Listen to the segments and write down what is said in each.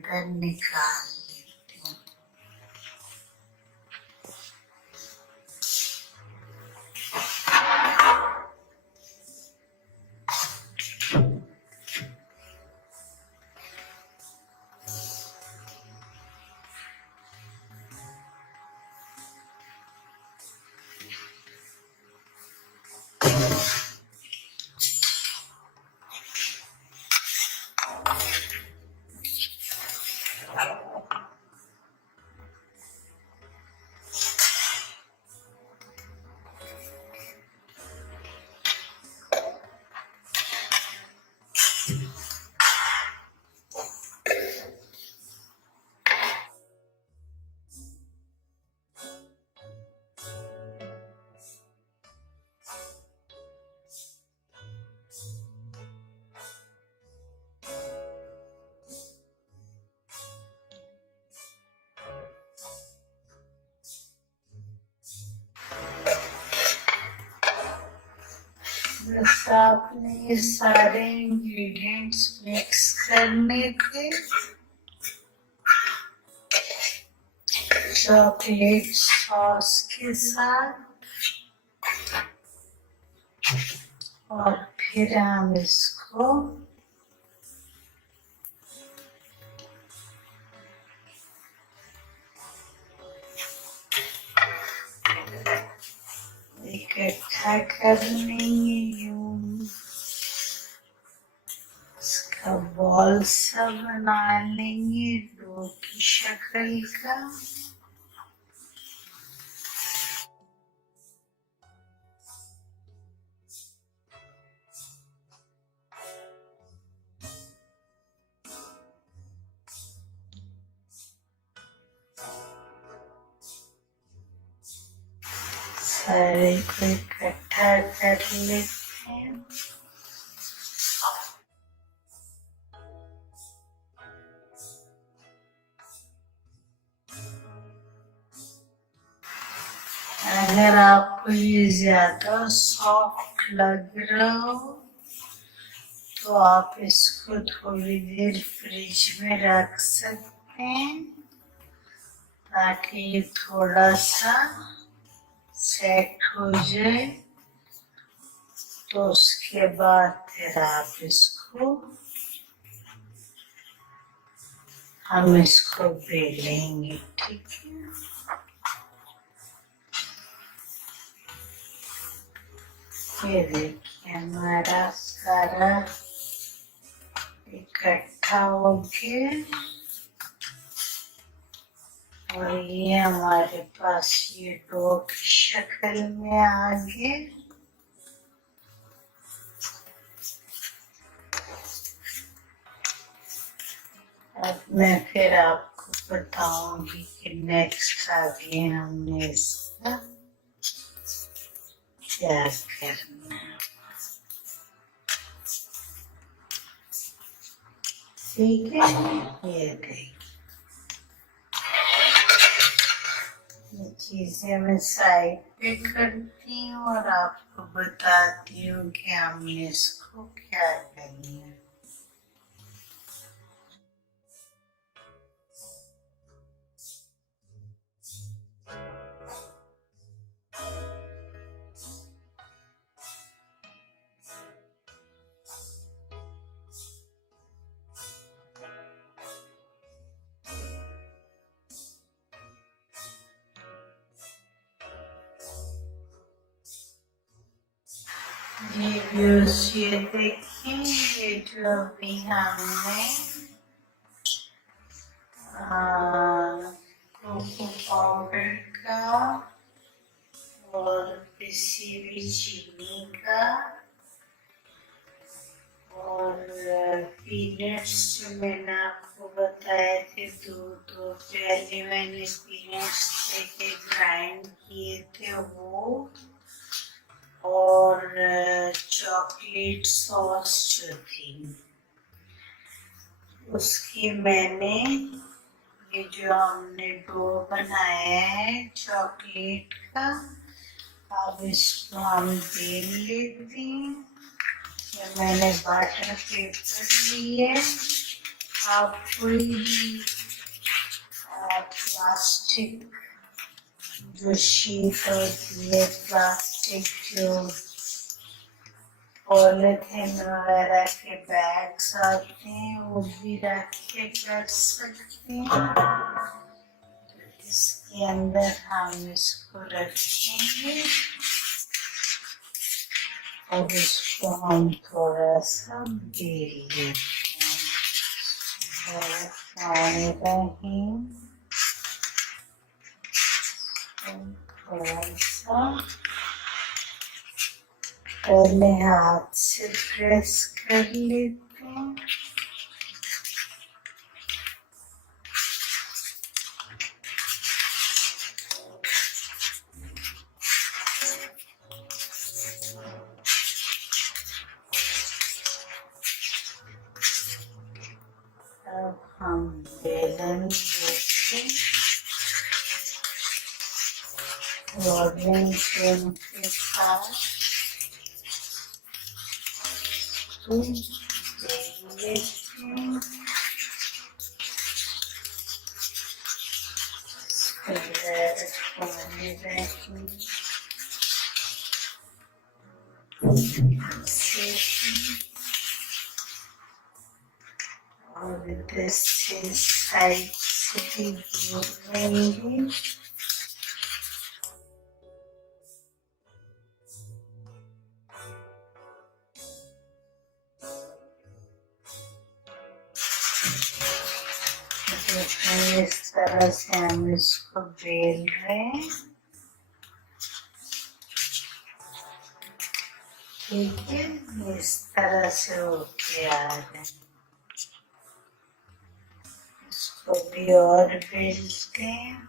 इधर निकाल लेती हूँ। बस आपने ये सारे इंग्रेडिएंट्स मिक्स करने थे। चॉकलेट सॉस के साथ और फिर हम इसको इकट्ठा कर लेंगे यूं। इसका बॉल सा बना लेंगे डो की शक्ल का। सारे को इकट्ठा कर लेते हैं। अगर आपको ये ज्यादा सॉफ्ट लग रहा हो तो आप इसको थोड़ी देर फ्रिज में रख सकते हैं ताकि ये थोड़ा सा सेट हो जाए। तो उसके बाद फिर आप इसको हम इसको बेलेंगे, ठीक है। ये देखिए हमारा सारा इकट्ठा हो गया और ये हमारे पास ये डो की शक्ल में आ गए। अब मैं फिर आपको बताऊंगी कि नेक्स्ट आगे हमने इसका क्या करना है, ठीक है। ये देखिए ये चीजें मैं साइड पे करती हूँ और आपको बताती हूँ कि हमने इसको क्या करना है। ये देखिए ये जो अभी हमने कोको पाउडर का और पिसी हुई चीनी का और पीनट्स जो मैंने आपको बताए थे दो पहले मैंने पीनट्स लेके ग्राइंड किए थे वो, और चॉकलेट सॉस जो थी उसकी मैंने ये जो हमने डो बनाया है चॉकलेट का, अब इसको हम बेल लेते हैं। ये मैंने बटर पेपर लिए आप कोई भी प्लास्टिक जो शीट होती है, प्लास्टिक जो पॉलिथीन वगैरह के बैग्स आते हैं वो भी रख के कर सकते हैं। इसके अंदर हम इसको रखेंगे और इसको हम थोड़ा सा बेल लेते हैं। थोड़ा सा पहले हाथ से प्रेस कर लेते हैं। अब हम बेलन लेके रोलिंग पिन के साथ बेल लेते हैं। और इधर से साइड से भी बेलेंगे। इस तरह से हम इसको बेल रहे हैं। ठीक है, इस तरह से होके आ रहे हैं। इसको भी और बेलते हैं।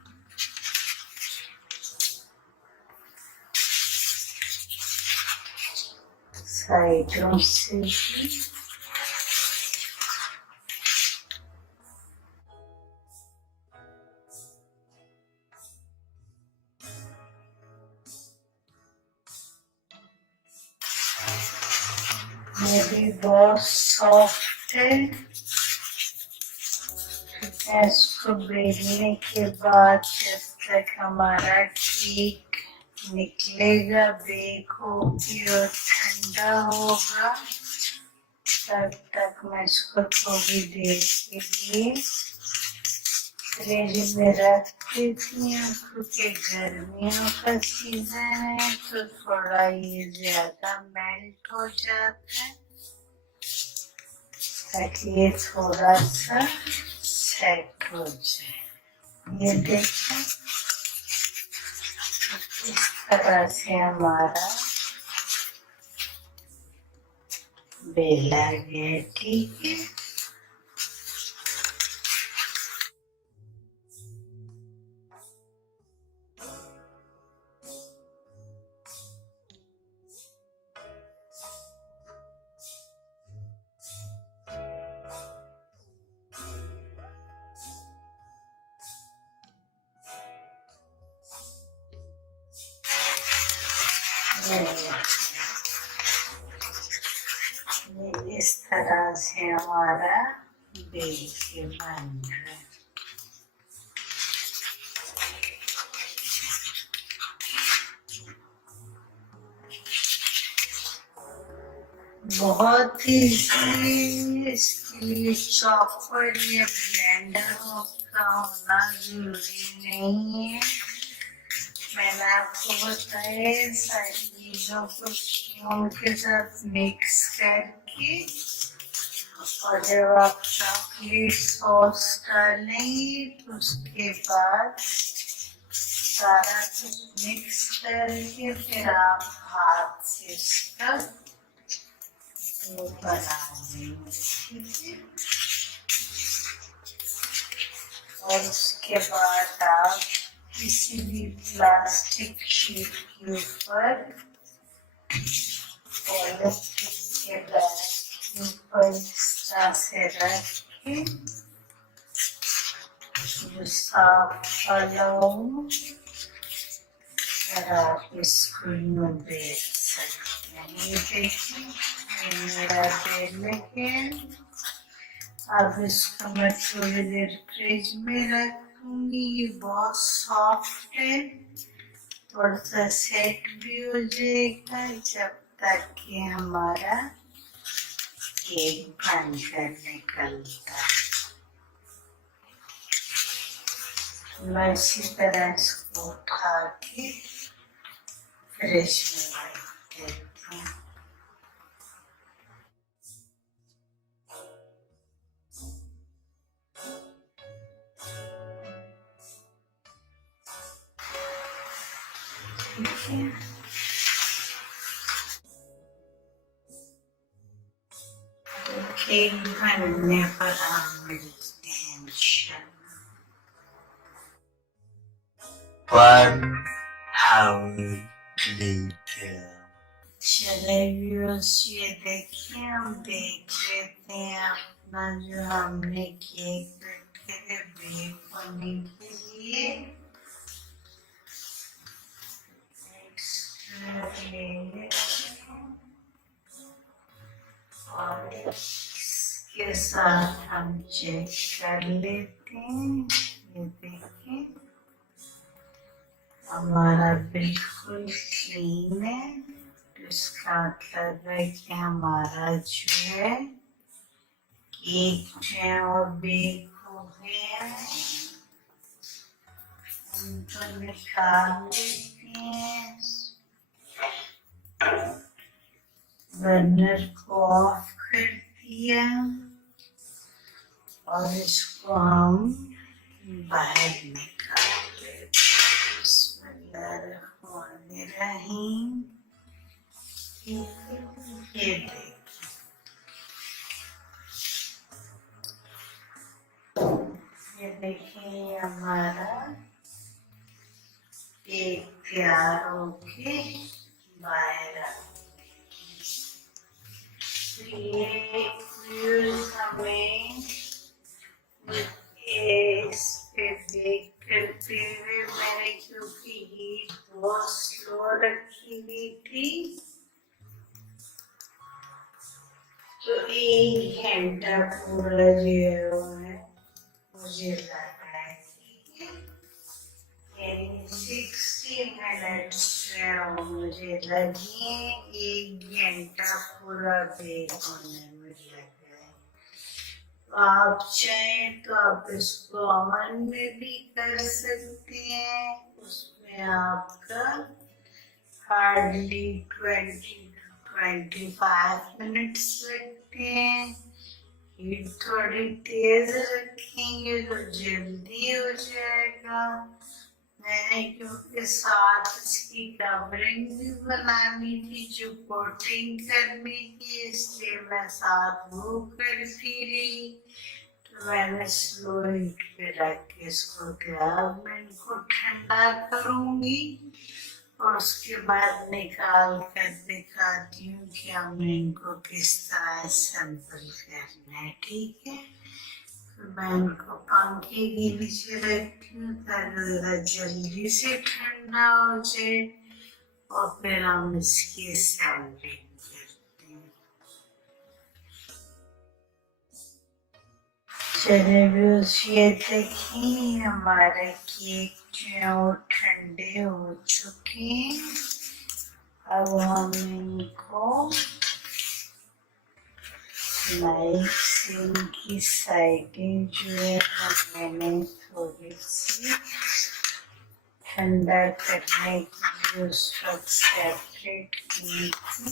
साइडों से भी ये भी बहुत सॉफ्ट है। इसको बेलने के बाद जब तक हमारा केक निकलेगा, बेक होगी और ठंडा होगा, तब तक मैं इसको थोड़ी देर के लिए फ्रिज में रख देती हूँ, क्योंकि गर्मियों का सीजन है तो थोड़ा ये ज्यादा मेल्ट हो जाता है, ताकि ये थोड़ा सा सेट हो जाए। ये देखो इस तरह से हमारा बेला गया। ठीक है, इस तरह से हमारा बेल के बन रहा है। बहुत ही इसके लिए चॉपर या ब्लेंडर का होना जरूरी नहीं है। मैंने आपको बताया सारी चीजों को स्पून के साथ मिक्स करके, और जब आप चॉकलेट सॉस डालेंगे तो उसके बाद सारा कुछ मिक्स करके फिर आप हाथ से इसका डो बना लेंगे। ठीक है, और उसके बाद आप किसी भी प्लास्टिक शीट के ऊपर पॉलिथीन के बैग के ऊपर इस तरह से रख के जो साफ वाला हो, और आप इसको यूं बेल सकते हैं। ये देखिए मेरा बेल के अब इसको मैं थोड़ी देर फ्रिज में रखूंगी। ये बहुत सॉफ्ट है, थोड़ा सा सेट भी हो जाएगा जब तक कि हमारा केक बनकर निकलता है। मैं इसी तरह इसको उठा के फ्रिज में रख देती हूँ। केक बनने पर हम मिलते हैं इंशाल्लाह। 1 hour later. चले व्यूअर्स, ये देखिए, हम देख लेते हैं अपना जो हमने केक रखे थे बेक होने के लिए। और इसके साथ हम चेक कर लेते हैं। ये देखिए, हमारा बिल्कुल क्लीन है, तो इसका मतलब है कि हमारा जो है केक जो है वो बेक हो गया है। उनको निकाल लेते हैं, बर्नर को ऑफ कर दिया और इसको हम बाहर निकाल लेते हैं। बिस्मिल्लाहिर्रहमानिर्रहीम। ये देखिए, ये देखिए हमारा केक तैयार होके बाहर आ गया। ये हमें इस पे बेक करते हुए मैंने, क्योंकि हीट बहुत स्लो रखी हुई थी, तो 1 घंटा पूरा जो है मुझे लगा है, यानी 60 मिनट्स मुझे लगी। 1 घंटा पूरा बेक होने में लगा है। आप चाहें तो आप इसको ओवन में भी कर सकते हैं, उसमें आपका हार्डली 20 to 25 मिनट्स लगते हैं। हीट थोड़ी तेज रखेंगे तो जल्दी हो जाएगा। मैंने क्योंकि साथ इसकी कवरिंग भी बनानी थी जो कोटिंग करने की, इसलिए मैं साथ वो करती रही। तो मैंने स्लो हीट पे रख के इसको अब मैं इनको ठंडा करूंगी और उसके बाद निकाल कर दिखाती हूँ कि हमें इनको किस तरह असेंबल करना है। ठीक है, मैं इनको पंखे के नीचे रखती हूँ ताकि जल्दी से ठंडा हो जाए और फिर हम इसकी असेंबलिंग करते हैं। चलिए व्यूअर्स, ये देखिए हमारे केक जो है वो ठंडे हो चुके हैं। अब हम इनको नाइफ से इनकी साइडें जो है मैंने थोड़ी सी ठंडा करने के लिए उस वक्त सेपरेट की थी।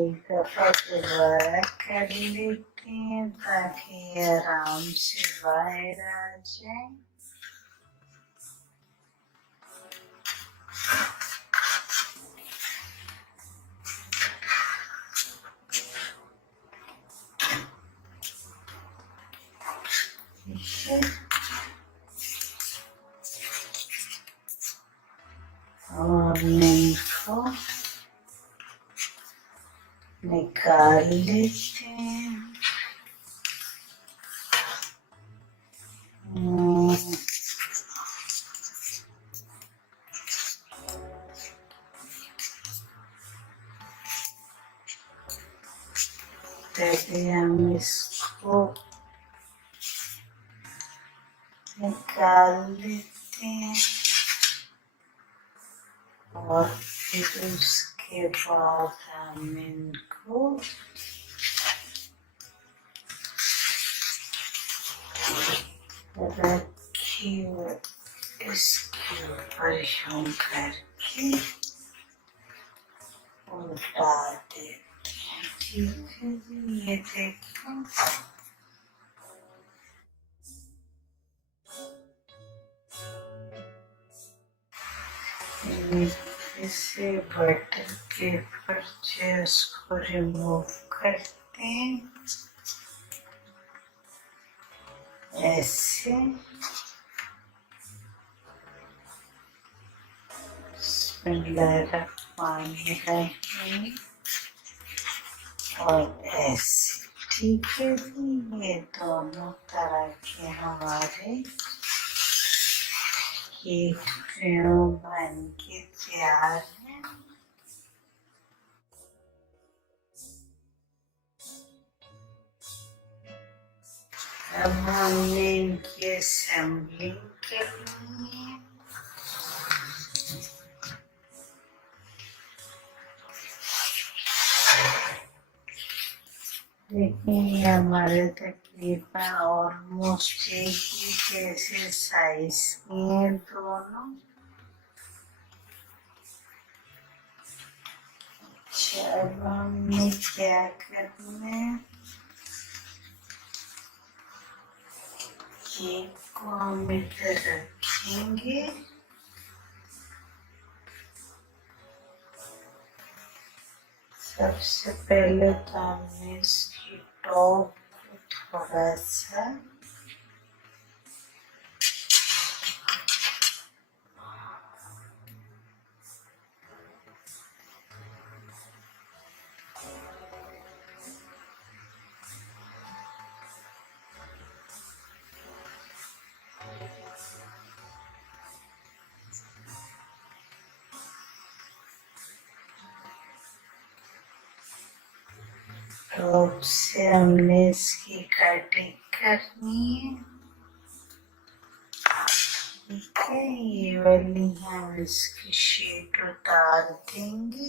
एक दफा दोबारा कर लेते हैं ताकि ये आराम से बाहर आ जाए। और इनको निकाल लेते हैं। ताकि हम इसको निकाल लेते हैं और फिर उसके बाद हम इनको रखिए इसके ऊपर यूं करके उल्टा देते हैं। ठीक है जी, ये देखो इसे बटन के ऊपर उसको रिमूव करते हैं ऐसे। बिस्मिल्लाहिर्रहमानिर्रहीम और ऐसे। ठीक है जी, ये दोनों तरह के हमारे ये रेणु बन के तैयार है। अब हमने इनकी असेंबलिंग करनी है। देखिए हमारे तकरीबन ऑलमोस्ट एक ही जैसे साइज के हैं दोनों। अब हमने क्या करना है, केक को हम इधर रखेंगे सबसे पहले तो हमने इसकी टॉप को थोड़ा सा टॉप से हमने इसकी कटिंग करनी है। ठीक है, ये वाली हम इसकी शीट उतार देंगे,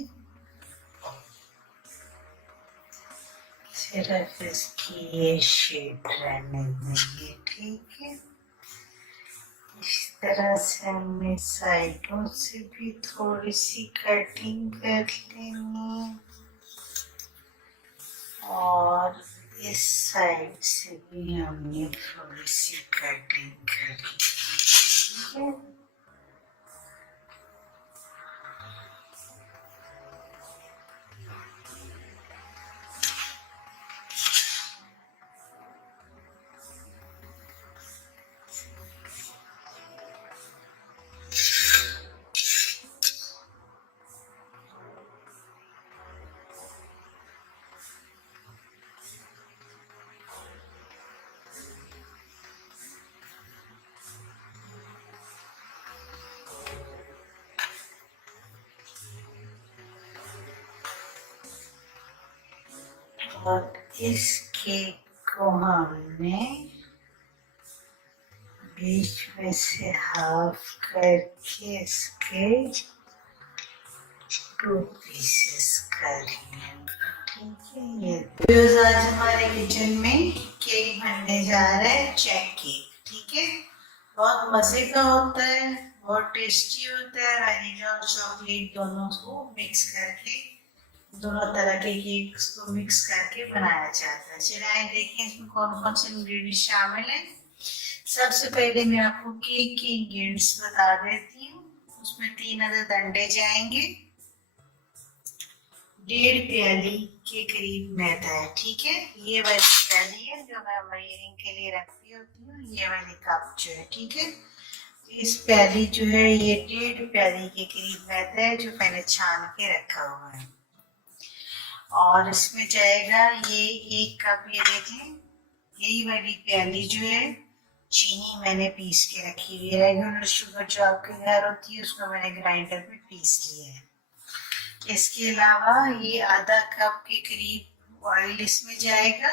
सिर्फ इसकी ये शीट रहने देंगे। ठीक है, इस तरह से हमें साइडों से भी थोड़ी सी कटिंग कर लेनी है और इस साइड से भी हमने थोड़ी सी कटिंग कर ली। ठीक है, और इस केक को हमने बीच में से हाफ करके इसके 2 पीसेस कर लेंगे। ठीक है, ये आज हमारे किचन में केक बनने जा रहा है, चेक केक। ठीक है, बहुत मजे का होता है, बहुत टेस्टी होता है। वैनिला और चॉकलेट दोनों को मिक्स करके, दोनों तरह के केक्स को मिक्स करके बनाया जाता है। चलिए देखें इसमें कौन कौन से इंग्रेडिएंट्स शामिल हैं। सबसे पहले मैं आपको केक के इंग्रेडिएंट्स बता देती हूँ। उसमें 3 अदद अंडे जाएंगे, 1.5 प्याली के करीब मैदा है। ठीक है, ये वाली प्याली है जो मैं मेजरिंग के लिए रखती होती हूँ, ये वाली कप जो है। ठीक है, इस प्याली जो है ये 1.5 प्याली के करीब मैदा है जो मैंने छान के रखा हुआ है। और इसमें जाएगा ये 1 कप, ये देखें यही वाली प्याली जो है चीनी मैंने पीस के रखी हुई है। रेगुलर शुगर जो आपके घर होती है उसको मैंने ग्राइंडर पे पीस लिया है। इसके अलावा ये आधा कप के करीब ऑयल इसमें जाएगा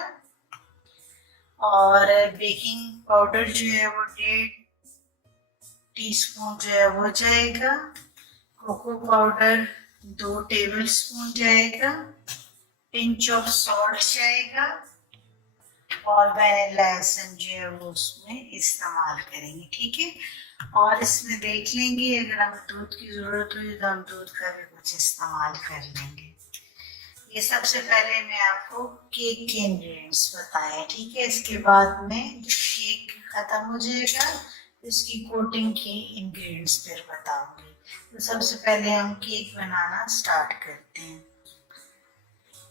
और बेकिंग पाउडर जो है वो 1.5 टीस्पून जो है वो जाएगा, कोको पाउडर 2 टेबलस्पून जाएगा, पिंच ऑफ सॉल्ट जाएगा और वैनिला एसेंस जो है वो उसमें इस्तेमाल करेंगे, ठीक है। और इसमें देख लेंगे अगर हमें दूध की जरूरत हुई तो हम दूध का भी कुछ इस्तेमाल कर लेंगे। ये सबसे पहले मैं आपको केक के इंग्रेडिएंट्स बताए, ठीक है। इसके बाद में जब केक खत्म हो जाएगा इसकी कोटिंग के इंग्रेडिएंट्स फिर बताऊंगी। तो सबसे पहले हम केक बनाना स्टार्ट करते हैं।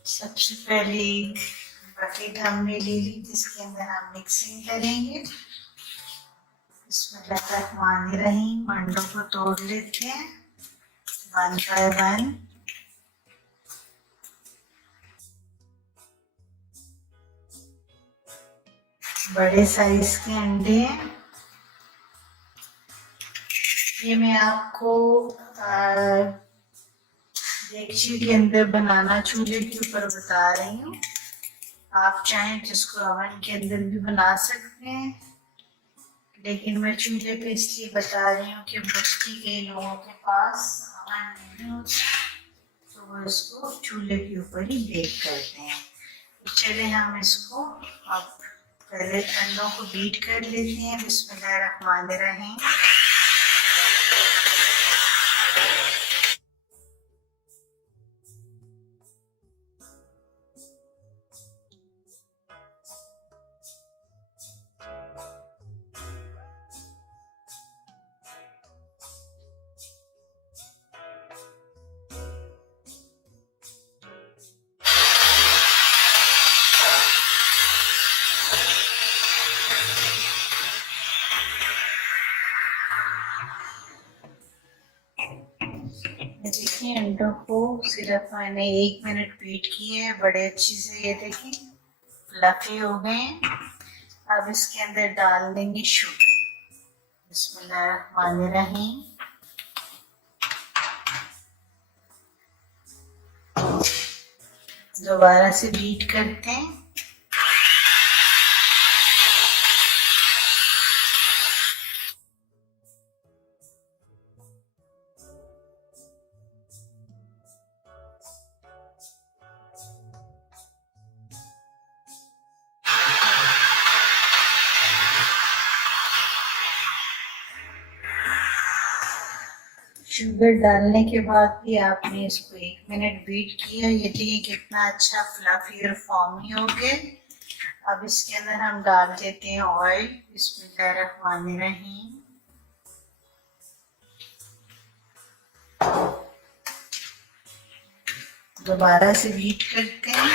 सबसे पहले बकेट हमने ले ली जिसके अंदर हम मिक्सिंग करेंगे। बिस्मिल्लाहिर्रहमानिर्रहीम। अंडों को तोड़ लेते हैं 1 बाय 1। बड़े साइज के अंडे हैं। ये मैं आपको देगची के अंदर बनाना चूल्हे के ऊपर बता रही हूँ। आप चाहें जिसको ओवन के अंदर भी बना सकते हैं, लेकिन मैं चूल्हे पे इसलिए बता रही हूँ कि बस्ती के लोगों के पास ओवन नहीं होता तो वो इसको चूल्हे के ऊपर ही बेक करते हैं। तो चले हम इसको अब पहले अंडों को बीट कर लेते हैं। बिस्मिल्लाहिर्रहमानिर्रहीम। देखिए अंडों को सिर्फ मैंने 1 मिनट बीट किए हैं, बड़े अच्छे से ये देखिए फ्लफी हो गए हैं। अब इसके अंदर डाल देंगे शुगर। बिस्मिल्लाहिर्रहमानिर्रहीम। दोबारा से बीट करते हैं। शुगर डालने के बाद भी आपने इसको 1 मिनट बीट किया। ये देखिए कितना अच्छा फ्लफी और फॉर्मी हो गया। अब इसके अंदर हम डाल देते हैं ऑयल। बिस्मिल्लाहिर्रहमानिर्रहीम। दोबारा से बीट करते हैं।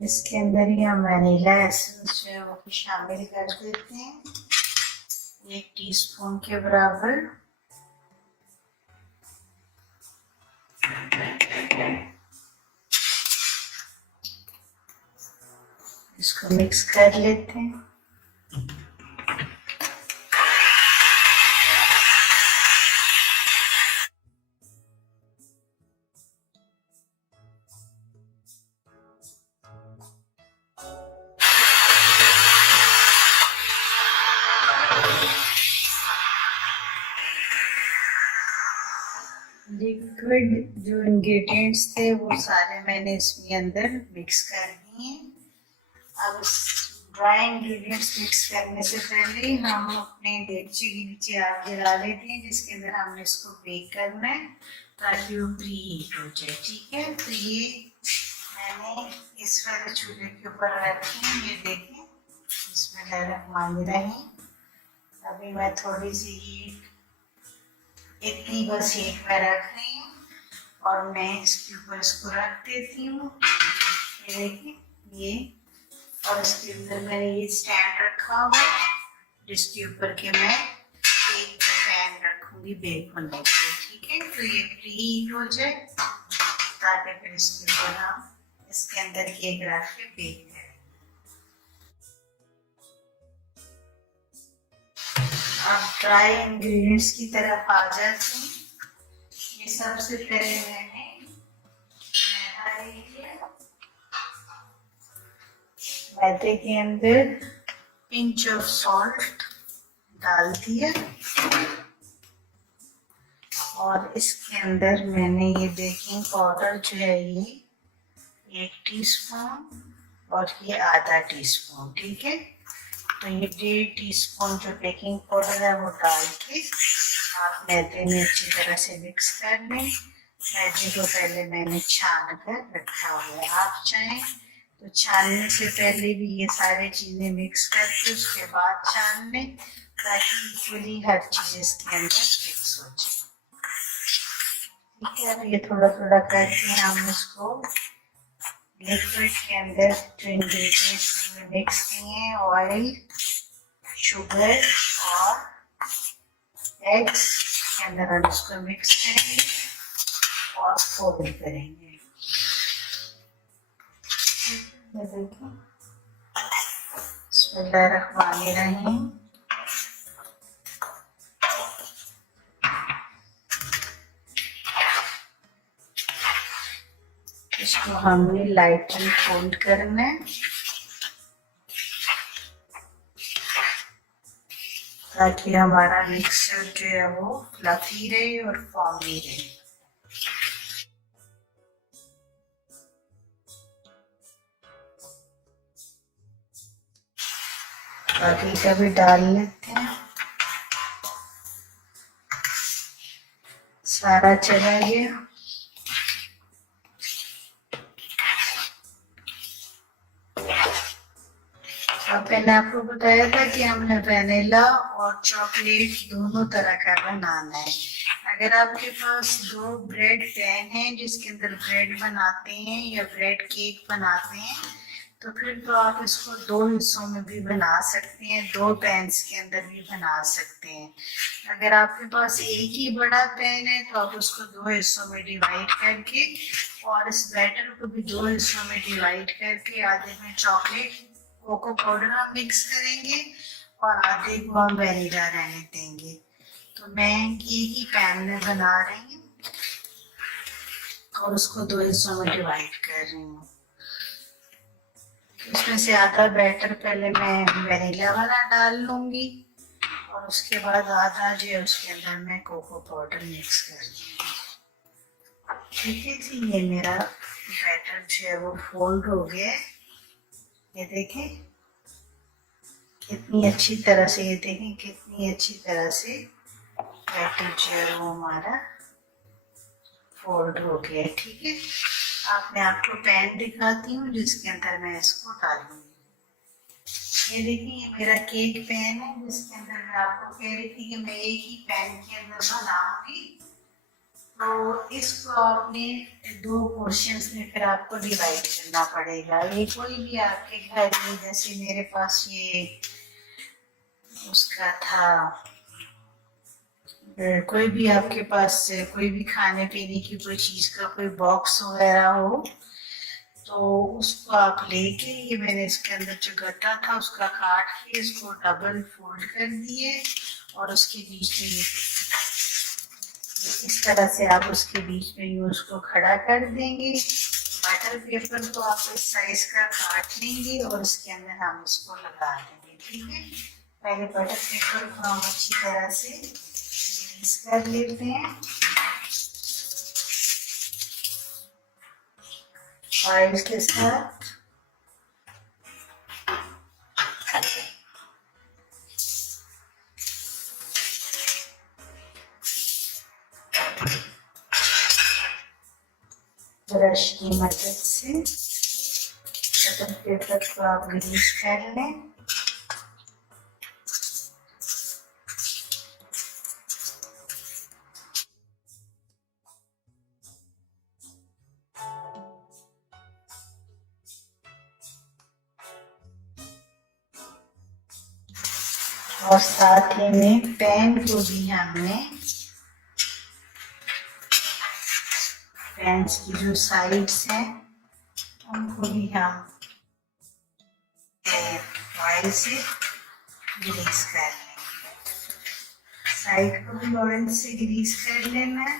इसके अंदर ही हम वैनिला एसेंस जो है वो भी शामिल कर देते हैं 1 टीस्पून के बराबर। इसको मिक्स कर लेते हैं। लिक्विड जो इंग्रेडिएंट्स थे वो सारे मैंने इसमें अंदर मिक्स कर दिए। अब ड्राई इंग्रेडिएंट्स मिक्स करने से पहले हम अपने देगची के नीचे आग जला लेते हैं जिसके अंदर हमने इसको बेक करना है ताकि वो प्री हीट हो जाए, ठीक है। तो ये मैंने इस वाले चूल्हे के ऊपर रखी है, ये देखें। बिस्मिल्लाहिर्रहमानिर्रहीम। अभी मैं थोड़ी सी हीट इतनी बस हीट में रख रही हूँ और मैं इसके ऊपर इसको रख देती हूँ। ये देखिए ये, और इसके अंदर मैंने ये स्टैंड रखा हुआ जिसके ऊपर के मैं एक पैन रखूंगी बेक होने के लिए, ठीक है। तो ये प्री हीट हो जाए ताकि फिर इसके ऊपर हम इसके अंदर केक रख के बेक करें। अब ड्राई इंग्रेडिएंट्स की तरफ आ जाते हैं। ये सबसे पहले मैंने मैदा ले लिया, मैदे के अंदर पिंच ऑफ सॉल्ट डाल दिया और इसके अंदर मैंने ये बेकिंग पाउडर जो है ये 1 टीस्पून और ये आधा टीस्पून, ठीक है। तो ये 1.5 टीस्पून जो बेकिंग पाउडर है वो डाल के आप मैदे में अच्छी तरह से मिक्स कर लें। मैदे को पहले मैंने छान कर रखा हुआ है, आप चाहें तो छानने से पहले भी ये सारी चीजें मिक्स करके उसके बाद छान लें ताकि इक्वली हर चीज इसके अंदर मिक्स हो जाए, ठीक है। अब ये थोड़ा थोड़ा करके हम इसको लिक्विड के अंदर जो इंग्रेडिएंट्स मिक्स किए हैं, ऑयल, शुगर और एग्स के अंदर हम इसको मिक्स करेंगे और फोल्ड करेंगे। ये देखिए, बिस्मिल्लाहिर्रहमानिर्रहीम। इसको हमने लाइटली फोल्ड करना है ताकि हमारा मिक्सचर जो है वो फ्लफी रहे और फॉर्मी रहे। बाकी का भी डाल लेते हैं, सारा चला गया। अब मैंने आपको बताया था कि हमने वैनिला और चॉकलेट दोनों तरह का बनाना है। अगर आपके पास 2 ब्रेड पैन हैं जिसके अंदर ब्रेड बनाते हैं या ब्रेड केक बनाते हैं तो फिर तो आप इसको 2 हिस्सों में भी बना सकते हैं, 2 पैन्स के अंदर भी बना सकते हैं। अगर आपके पास एक ही बड़ा पैन है तो आप उसको 2 हिस्सों में डिवाइड करके और इस बैटर को भी 2 हिस्सों में डिवाइड करके आधे में चॉकलेट कोको पाउडर हम मिक्स करेंगे और आधे को हम वेनिला रहने देंगे। तो मैं एक ही पैन में बना रही हूँ और उसको 2 हिस्सों में डिवाइड कर रही हूँ। इसमें से आधा बैटर पहले मैं वेनिला वाला डाल लूंगी और उसके बाद आधा जो है उसके अंदर मैं कोको पाउडर मिक्स कर लूंगी, ठीक है जी। ये मेरा बैटर जो है वो फोल्ड हो गया है, ये देखें कितनी अच्छी तरह से, ये देखें कितनी अच्छी तरह से बैटर जो है वो हमारा फोल्ड हो गया है, ठीक है। अब मैं आपको पैन दिखाती हूँ जिसके अंदर मैं इसको डालूंगी। ये देखिए ये मेरा केक पैन है जिसके अंदर मैं आपको कह रही थी कि मैं एक ही पैन के अंदर बनाऊंगी। तो इसको आपने 2 पोर्शंस में फिर आपको डिवाइड करना पड़ेगा। ये कोई भी आपके घर में, जैसे मेरे पास ये उसका था, कोई भी आपके पास कोई भी खाने पीने की कोई चीज का कोई बॉक्स वगैरह हो तो उसको आप लेके, ये मैंने इसके अंदर जो गट्टा था उसका काट के इसको डबल फोल्ड कर दिए और उसके बीच में ये इस तरह से आप उसके बीच में यूं उसको खड़ा कर देंगे। बटर पेपर को आप इस साइज का काट लेंगे और उसके अंदर हम इसको लगा देंगे, ठीक है। पहले बटर पेपर को हम अच्छी तरह से मिक्स कर लेते हैं। और इसके साथ ब्रश की मदद से बटर पेपर को आप ग्रीस कर लें। और साथ ही में पैन को भी हमने पैंट्स की जो साइड्स हैं उनको भी हम ऑयल से ग्रीस कर लेंगे। साइड को भी ऑयल से ग्रीस कर लेना है,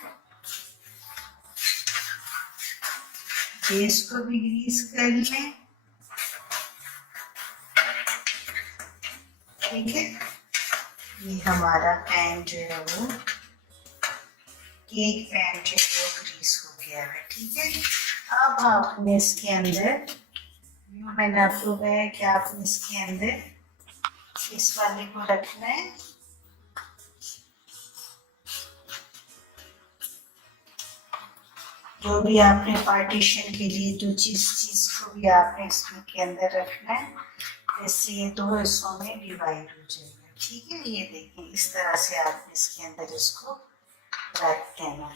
बेस को भी ग्रीस कर लें। ठीक है, ये हमारा पैन जो है वो केक पैन जो है वो ग्रीस हो गया है। ठीक है, अब आपने इसके अंदर मैंने आपको कहा कि आपने इसके अंदर इस वाले को रखना है। जो भी आपने पार्टीशन के लिए जो चीज को भी आपने इसमें के अंदर रखना है, जैसे ये दो हिस्सों में डिवाइड हो जाएगा। ठीक है, ये देखिए इस तरह से आपने इसके अंदर इसको रख देना।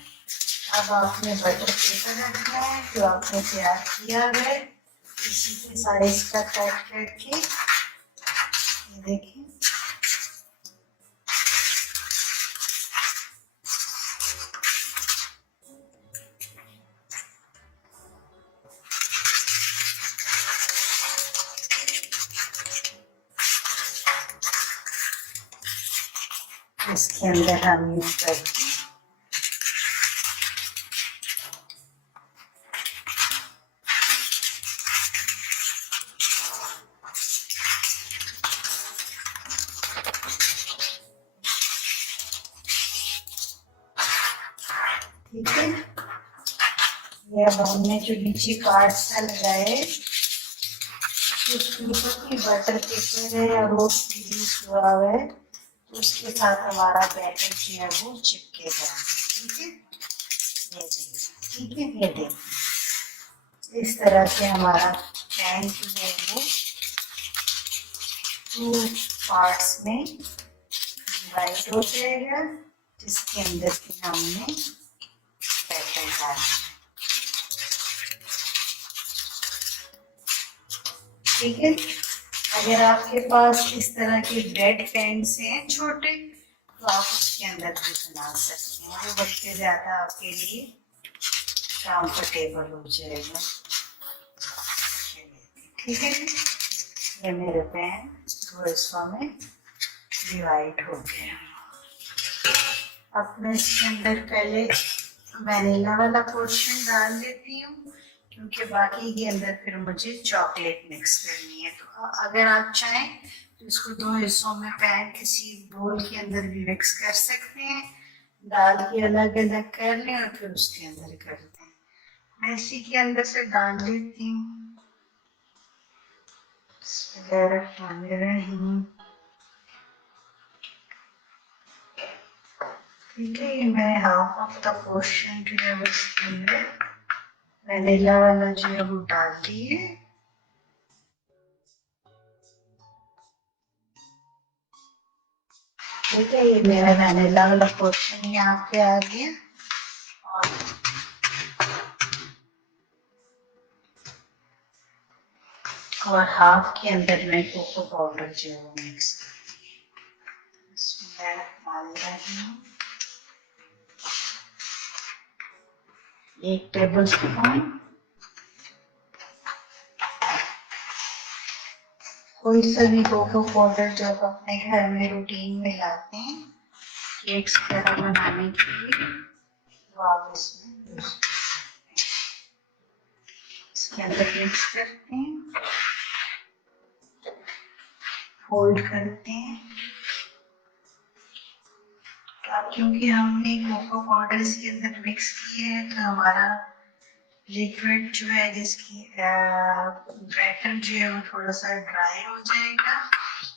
अब आपने बटर पेपर रखना है जो आपने तैयार किया है, इसी के साइज का कट करके ये देखिए इसके अंदर हम यूज करके ठीक है। ये अब हमने जो नीचे कार्ड्स लगाए उसके ऊपर भी बटर पेपर है और वो ग्रीस हुआ है, तो उसके साथ हमारा बैटर जो है वो चिपकेगा। ठीक है, ये देखिए। ठीक है, ये देखिए इस तरह से हमारा पैन जो है वो 2 पार्ट्स में डिवाइड हो जाएगा, जिसके अंदर से हमने बैटर डालना है। ठीक है, अगर आपके पास इस तरह के ब्रेड पैन्स हैं छोटे तो आप उसके अंदर भी बना सकते हैं, वो बल्कि ज़्यादा आपके लिए कंफर्टेबल हो जाएगा। ठीक है, ये मेरे पैन 2 हिस्सों में डिवाइड हो गया। अब मैं इसके अंदर पहले वनीला वाला पोर्शन डाल लेती हूँ, क्योंकि बाकी के अंदर फिर मुझे चॉकलेट मिक्स करनी है। तो अगर आप चाहें तो इसको 2 हिस्सों में पैन किसी बोल के अंदर भी मिक्स कर सकते हैं, डाल के अलग अलग कर लें और फिर उसके अंदर कर दें। मैं इसी के अंदर से डाल लेती हूँ। ठीक है, ये मैं हाफ ऑफ द पोर्शन जो है उसके अंदर वनीला वाला जो है वो डाल दिए। ठीक है, ये मेरा वनीला वाला पोर्शन यहाँ पे आ गया और हाफ के अंदर मैं कोको पाउडर जो है वो मिक्स इसमें डाल रही हूँ 1 टेबल स्पून। कोई सा भी कोको पाउडर जो आप अपने घर में रूटीन में लाते हैं केक्स वगैरह बनाने के लिए, वो आप इसमें यूज इसके अंदर मिक्स करते हैं, फोल्ड करते हैं। अब क्योंकि हमने कोको पाउडर इसके अंदर मिक्स किया है तो हमारा लिक्विड जो है जिसकी बैटर जो है वो थोड़ा सा ड्राई हो जाएगा,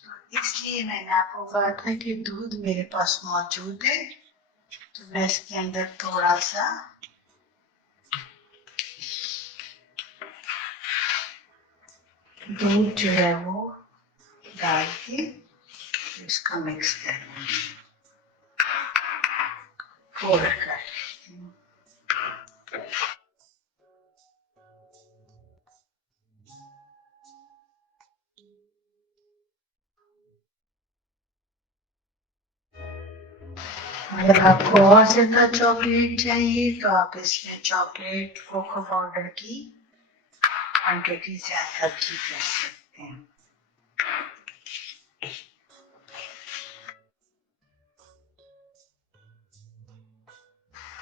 तो इसलिए मैंने आपको कहा था कि दूध मेरे पास मौजूद है, तो मैं इसके अंदर थोड़ा सा दूध जो है वो डाल के इसका मिक्स करूँगी, फोल्ड कर लेती हूँ। अगर आपको और ज्यादा चॉकलेट चाहिए तो आप इसमें चॉकलेट कोको पाउडर की क्वांटिटी ज्यादा भी कर सकते हैं।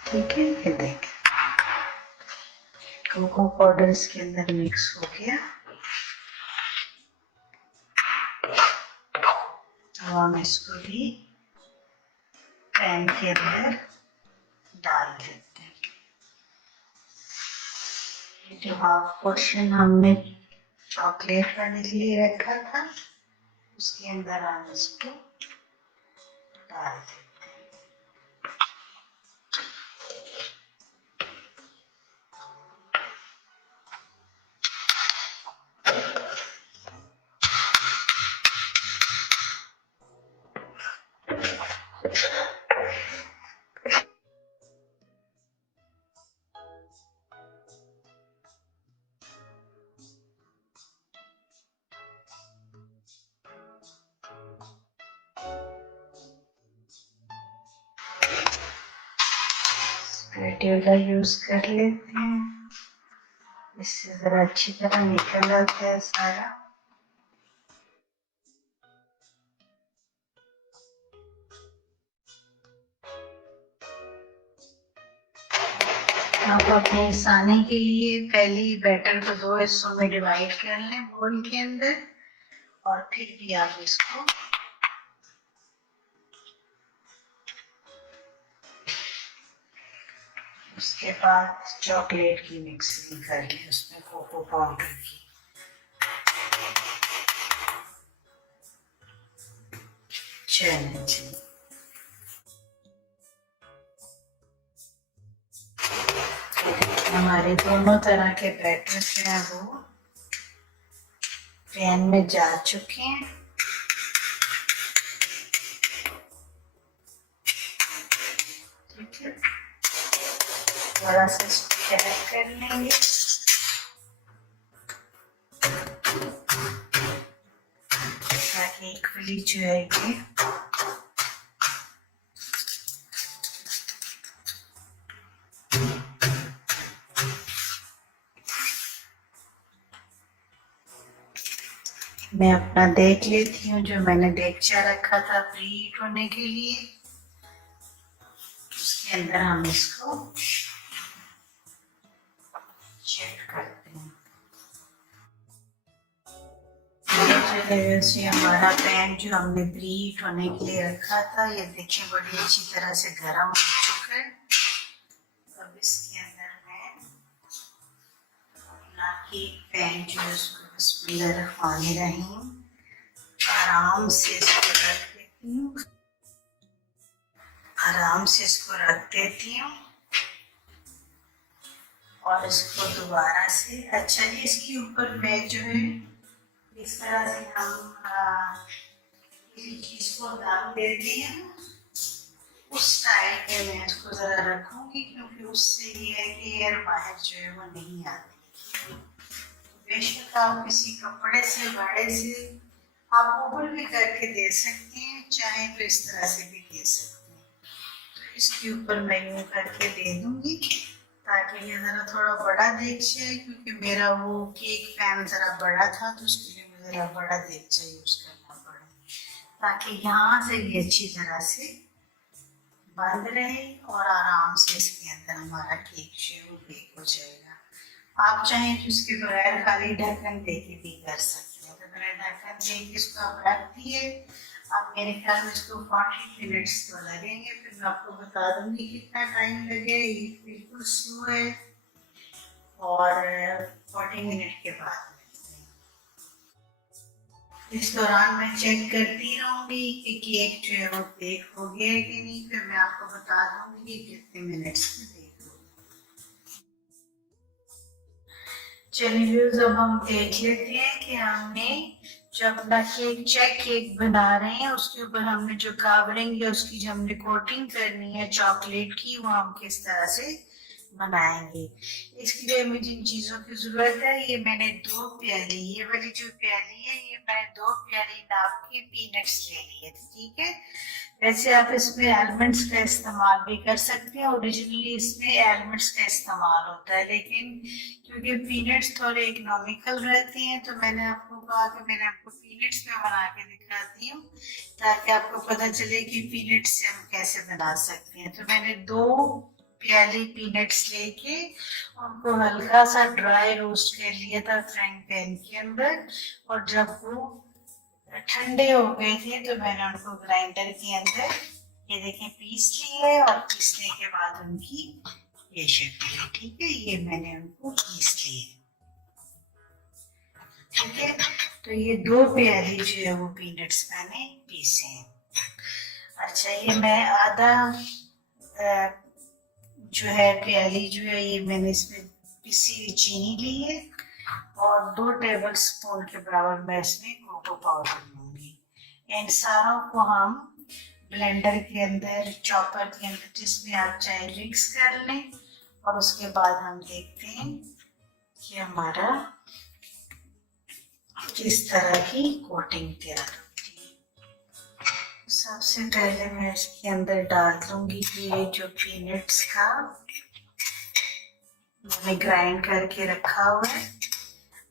ठीक है, ये देखें कोको पाउडर इसके अंदर मिक्स हो गया। तो हम इसको भी पैन के अंदर डाल देते हैं। जो हाफ पोर्शन हमने चॉकलेट वाले के लिए रखा था उसके अंदर हम इसको डाल देते हैं। स्पैटूला यूज कर लेते हैं, इससे जरा अच्छी तरह निकल आता है सारा। आप अपने आसानी के लिए पहले ही बैटर को 2 हिस्सों में डिवाइड कर लें बोल के अंदर, और फिर भी आप इसको उसके बाद चॉकलेट की मिक्सिंग कर लें उसमें कोको पाउडर की। चलिए हमारे दोनों तरह के बैटर जो हैं वो पैन में जा चुके हैं। ठीक है, थोड़ा सा इसको चेक कर लेंगे। ताकि इक्वली जो है ये मैं अपना देख लेती हूँ, जो मैंने देगचा रखा था प्री हीट होने के लिए उसके अंदर हम इसको चेक करते हैं। ये हमारा पैन जो हमने प्री हीट होने के लिए रखा था, ये देखिए बड़ी अच्छी तरह से गर्म हो चुका है। अब इसके अंदर मैं अपना केक पैन जो है उसको बिस्मिल्लाहिर्रहमानिर्रहीम आराम से इसको रख देती हूँ, आराम से इसको रख देती हूँ और इसको दोबारा से अच्छा इसके ऊपर मैं जो है इस तरह से हम किसी चीज को दम देते हैं उस टाइप पे मैं इसको जरा रखूंगी, क्योंकि उससे ये है कि एयर बाहर जो है वो नहीं आती। बेशक आप किसी कपड़े से बड़े से आप ओपन भी करके दे सकते हैं, चाहे तो इस तरह से भी दे सकते हैं। तो इसके ऊपर मैं यूं करके दे दूंगी ताकि ये जरा थोड़ा बड़ा देगचा है, क्योंकि मेरा वो केक पैन जरा बड़ा था तो उसके लिए मुझे जरा बड़ा देगचा यूज करना पड़ा, ताकि यहाँ से भी अच्छी तरह से बंद रहे और आराम से इसके अंदर हमारा केक जो है वो बेक हो जाएगा। आप चाहें तो इसके बगैर खाली ढक्कन देके भी कर सकते हैं। तो बगैर ढक्कन देके इसको आप रख दिए, अब मेरे ख्याल में इसको 40 मिनट्स तो लगेंगे, फिर मैं आपको बता दूंगी कितना टाइम लगे। ये बिल्कुल स्लो है और 40 मिनट के बाद इस दौरान मैं चेक करती रहूंगी कि केक जो है वो बेक हो गया है कि नहीं, फिर मैं आपको बता दूंगी कितने मिनट्स में बेक हो। चलिए अब हम देख लेते हैं कि हमने जो अपना केक चेक केक बना रहे हैं उसके ऊपर हमने जो कवरिंग है उसकी जो हमने कोटिंग करनी है चॉकलेट की, वो हम किस तरह से बनाएंगे। इसके लिए हमें जिन चीजों की जरूरत है, ये मैंने 2 प्याली, ये वाली जो प्याली है ये मैंने 2 प्याली नाप के पीनट्स ले लिए थे, ठीक है। वैसे आप इसमें एलमंड्स का इस्तेमाल भी कर सकते हैं, ओरिजिनली इसमें एलमंड्स का इस्तेमाल होता है, लेकिन क्योंकि पीनट्स थोड़े इकोनॉमिकल रहते हैं तो मैंने आपको कहा कि मैंने आपको पीनट्स में बना के दिखाती हूँ ताकि आपको पता चले कि पीनट्स से हम कैसे बना सकते हैं। तो मैंने 2 प्याली पीनट्स लेके उनको हल्का सा ड्राई रोस्ट कर लिया था फ्राइंग पैन के अंदर, और जब वो ठंडे हो गए थे तो मैंने उनको ग्राइंडर के अंदर ये देखें पीस लिए, और पीसने के बाद उनकी ये शक्ल है, ठीक है। ये मैंने उनको पीस लिए, ठीक है। तो ये 2 प्याली जो है वो पीनट्स मैंने पीसे हैं। अच्छा, ये मैं आधा जो है प्याली जो है ये मैंने इसमें पिसी हुई चीनी ली है, और 2 टेबल स्पून के बराबर मैं इसमें कोको पाउडर लूंगी। इन सारों को हम ब्लेंडर के अंदर, चॉपर के अंदर, जिसमें आप चाहे मिक्स कर लें, और उसके बाद हम देखते हैं कि हमारा किस तरह की कोटिंग तैयार होती है। सबसे पहले मैं इसके अंदर डाल दूंगी कि ये जो पीनट्स का मैंने ग्राइंड करके रखा हुआ है,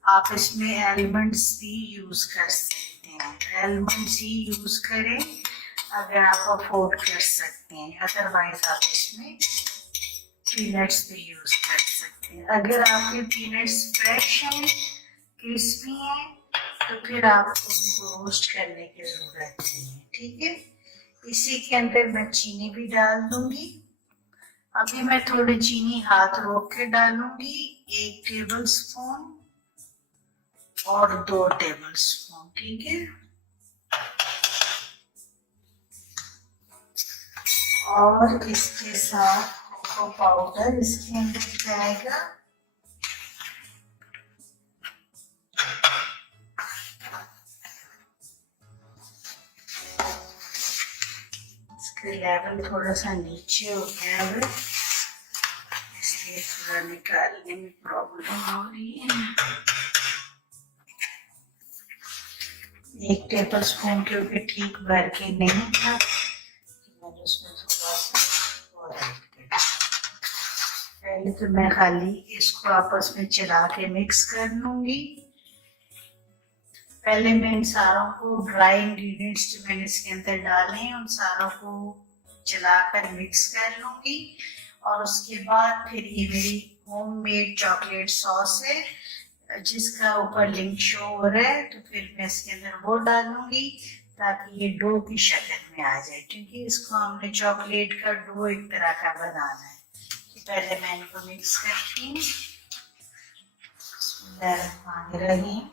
आप इसमें एलमंड्स भी यूज कर सकते हैं। एलमंड्स ही यूज करें अगर आप अफोर्ड कर सकते हैं, अदरवाइज आप इसमें पीनट्स भी यूज कर सकते हैं। अगर आपके पीनट्स फ्रेश हैं, क्रिस्पी हैं, तो फिर आपको उनको रोस्ट करने की जरूरत नहीं है, ठीक है। इसी के अंदर मैं चीनी भी डाल दूंगी। अभी मैं थोड़ी चीनी हाथ रोक के डालूंगी, 1 टेबल स्पून और 2 टेबल स्पून, ठीक है। और इसके साथ कोको पाउडर इसके अंदर जाएगा, इसका लेवल थोड़ा सा नीचे हो गया है, इसलिए थोड़ा निकालने में प्रॉब्लम हो रही है। 1 टेबल स्पून क्योंकि ठीक भर के नहीं था, मैंने उसमें थोड़ा सा और ऐड कर दिया। पहले तो मैं खाली इसको आपस में चला के मिक्स कर लूंगी। पहले मैं इन सारों को ड्राई इंग्रेडिएंट्स जो मैंने इसके अंदर डाले हैं उन सारों को चलाकर मिक्स कर लूंगी, और उसके बाद फिर ये मेरी होममेड चॉकलेट सॉस है जिसका ऊपर लिंक शो हो रहा है, तो फिर मैं इसके अंदर वो डालूंगी ताकि ये डो की शक्ल में आ जाए, क्योंकि इसको हमने चॉकलेट का डो एक तरह का बनाना है। पहले मैं इनको मिक्स करती हूँ। बिस्मिल्लाहिर्रहमानिर्रहीम।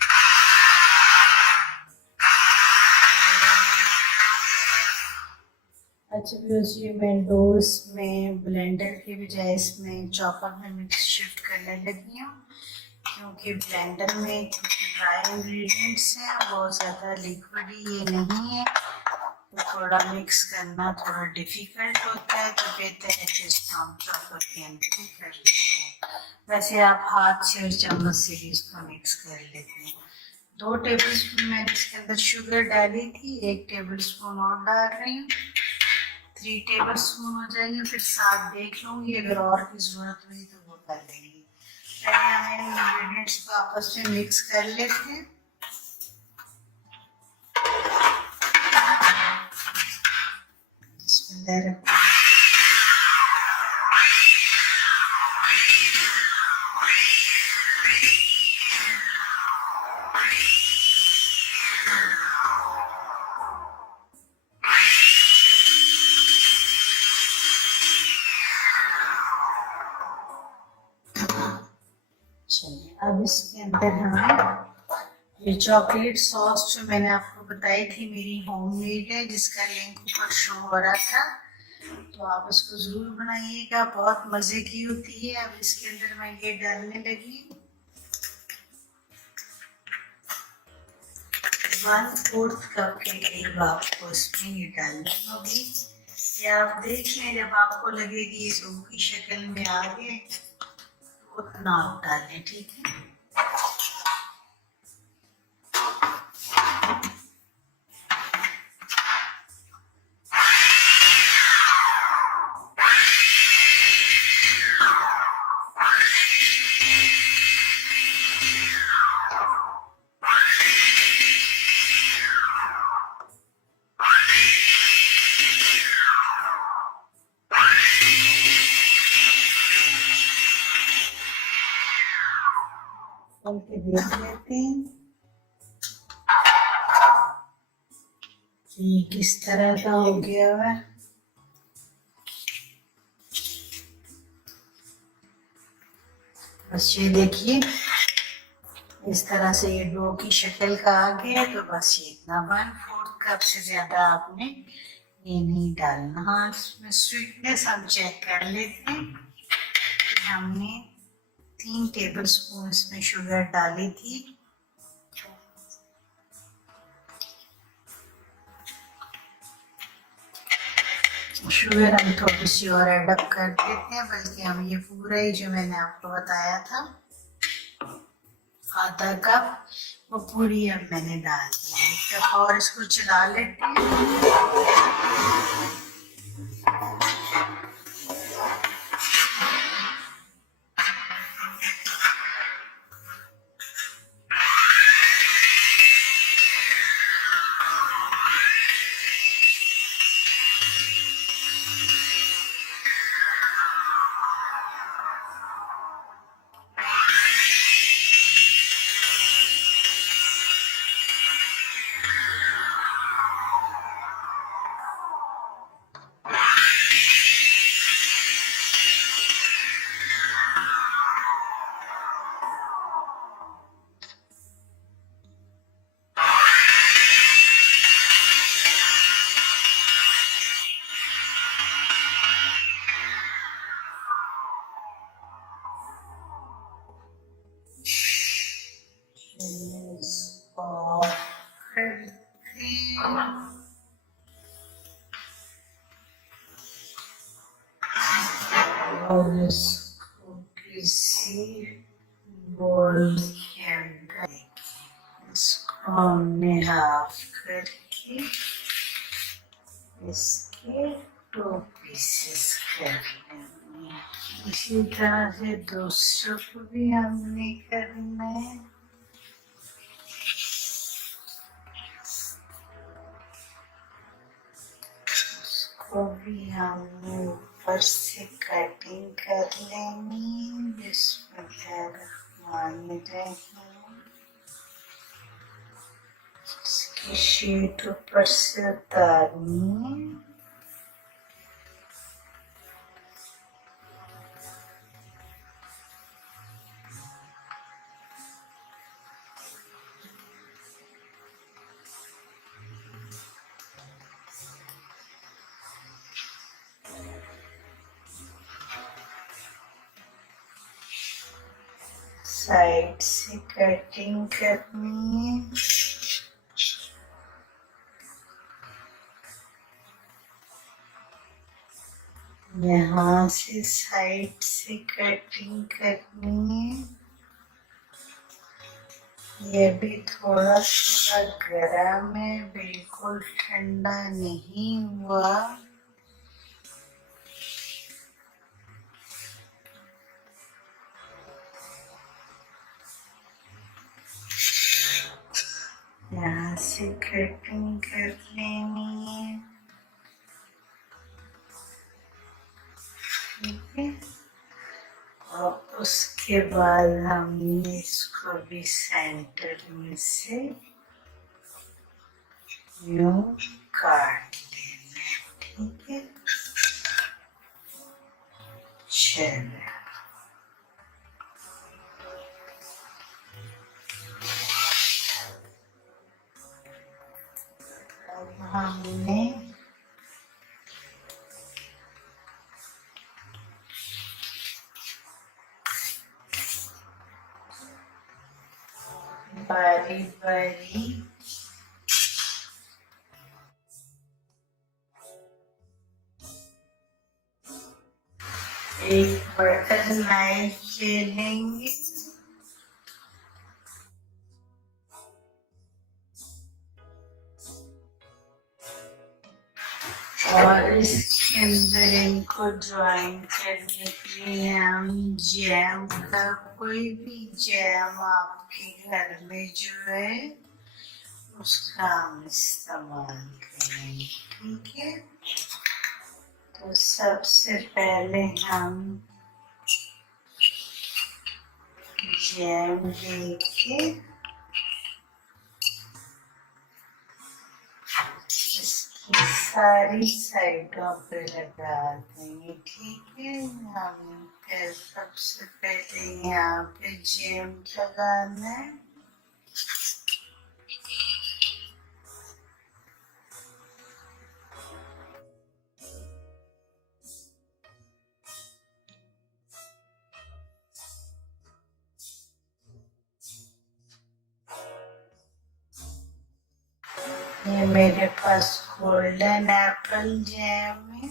अच्छा ये मैं डो इसमें ब्लेंडर के बजाय इसमें चॉपर में मिक्स शिफ्ट करने लगी हूँ, क्योंकि ब्लेंडर में ड्राई इंग्रेडिएंट्स हैं, बहुत ज़्यादा लिक्विड ये नहीं है, तो थोड़ा मिक्स करना थोड़ा डिफिकल्ट होता है, तो बेहतर है कि इसको हम चॉपर के अंदर ही कर लेते हैं। वैसे आप हाथ से और चम्मच से भी इसको मिक्स कर लेते हैं। 2 टेबल स्पून मैंने इसके अंदर शुगर डाली थी, 1 टेबल स्पून और डाल रही हूँ, 3 टेबल स्पून हो जाएंगे। फिर साथ देख लूंगी, अगर और की जरूरत हुई तो वो कर लेंगे। पहले हमें इंग्रेडिएंट्स को आपस में मिक्स कर लेते हैं। अब इसके अंदर हमें ये चॉकलेट सॉस जो मैंने आपको बताई थी मेरी होममेड है, जिसका लिंक ऊपर शो हो रहा था, तो आप इसको जरूर बनाइएगा, बहुत मजे की होती है। अब इसके अंदर मैं ये डालने लगी 1/4 कप के करीब आपको इसमें ये डालनी होगी। या आप देख लें, जब आपको लगे कि ये डो की शक्ल में आ गए उतना आप डालें, ठीक है। खोल के देख लेते हैं ये किस तरह का हो गया है। बस ये देखिए इस तरह से ये डो की शक्ल का आ गया। तो बस ये इतना 1/4 कप से ज्यादा आपने ये नहीं डालना। हाँ इसमें स्वीटनेस हम चेक कर लेते हैं। हमने 3 टेबलस्पून इसमें शुगर डाली थी। शुगर हम थोड़ी सी और एडअप कर देते हैं, बल्कि हम ये पूरा ही जो मैंने आपको बताया था आधा कप वो पूरी अब मैंने डाल दी। एक दफा और इसको चला लेते हैं। और इसको किसी बोल के अंदर इसको हमने हाफ करके इसके 2 पीसेस कर लेंगे। इसी तरह से दूसरों को भी हमने करना है। इसको भी हमने ऊपर से कटिंग कर लेंगी। बिस्मिल्लाहिर्रहमानिर्रहीम। इसकी शीट ऊपर से उतारनी है। साइड से कटिंग करनी है। यहाँ से साइड से कटिंग करनी है। ये भी थोड़ा थोड़ा गर्म है, बिल्कुल ठंडा नहीं हुआ। यहाँ से कटिंग कर लेनी है। ठीक है, और उसके बाद हमने इसको भी सेंटर में से यूं काट लेना है। ठीक है, चलो अब हमने बारी बारी एक बटर नाइफ ले लेंगे और इसके अंदर इनको ज्वाइन करने के लिए हम जैम का कोई भी जैम आपके घर में जो है उसका हम इस्तेमाल करेंगे। ठीक है, तो सबसे पहले हम जैम लेके इसकी सारी साइडों पे लगा देंगे। ठीक है, हम फिर सबसे पहले यहाँ पे जैम लगाना है। ये मेरे पास गोल्डन एप्पल जैम है।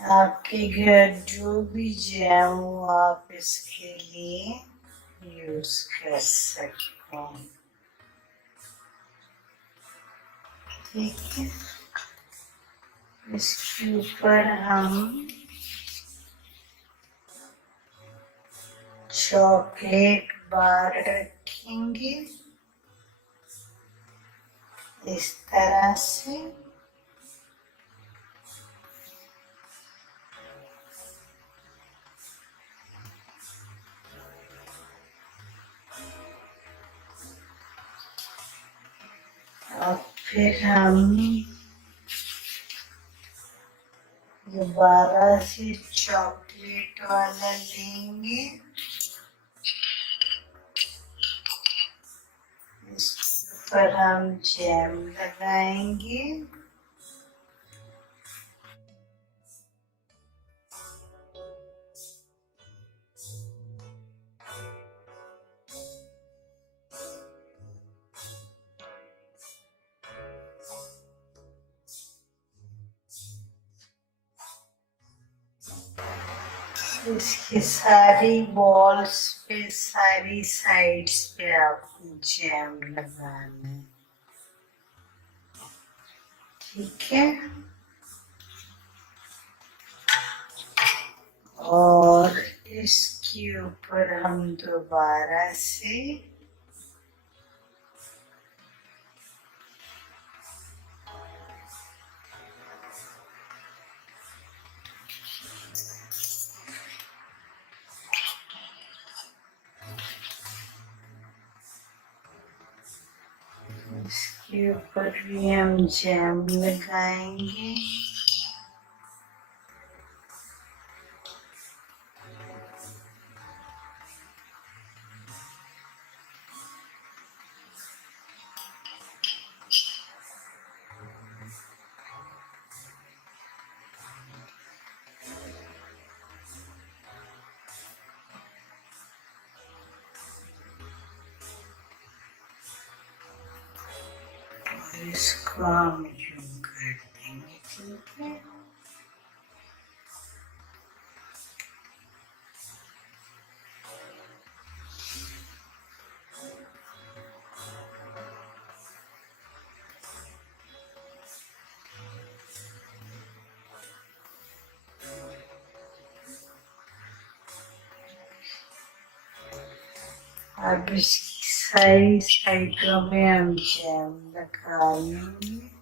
आपके घर जो भी जैम हो आप इसके लिए यूज कर सकते हैं। ठीक है, इसके ऊपर हम चॉकलेट बार रखेंगे इस तरह से। और फिर हम दोबारा से चॉकलेट वाला लेंगे, इसके ऊपर हम जैम लगाएंगे। इसकी सारी वॉल्स पे, सारी साइड्स पे आपको जैम लगाना है। ठीक है, और इसके ऊपर हम दोबारा से इसके ऊपर भी हम जैम लगाएंगे। इसको हम यूं कर देंगे। ठीक है, अब इसकी सारी साइडों में हम जैम लगा लेंगे।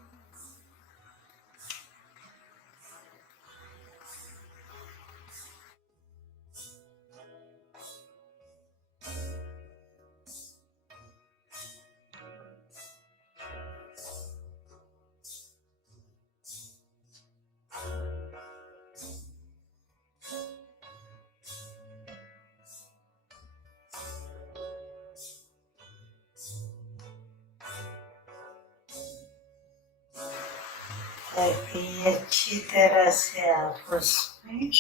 ताकि अच्छी तरह से आप उसमें,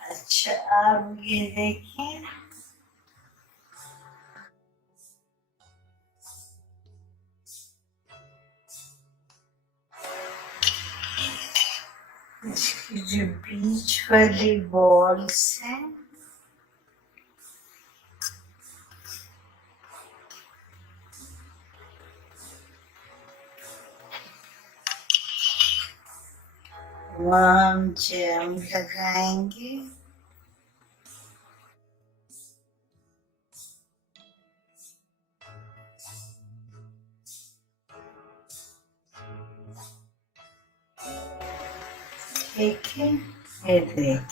अच्छा आप ये देखें, इसकी जो बीच वाली बॉल्स हैं वहाँ हम जैम लगाएंगे। ठीक है, ये देख,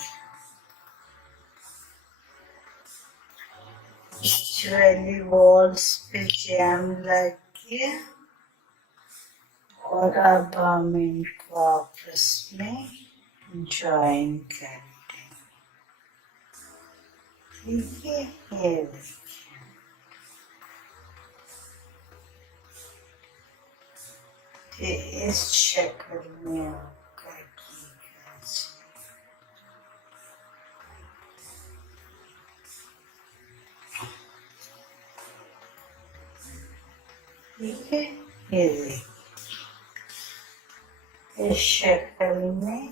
ज्वेलरी वॉल्स पे जैम लग गया और अब हम इनको आपस में ज्वाइन करते हैं। ठीक है, ये देखिए ये इस शक्ल में आपका ठीक है, ये देखिए इस शक्ल में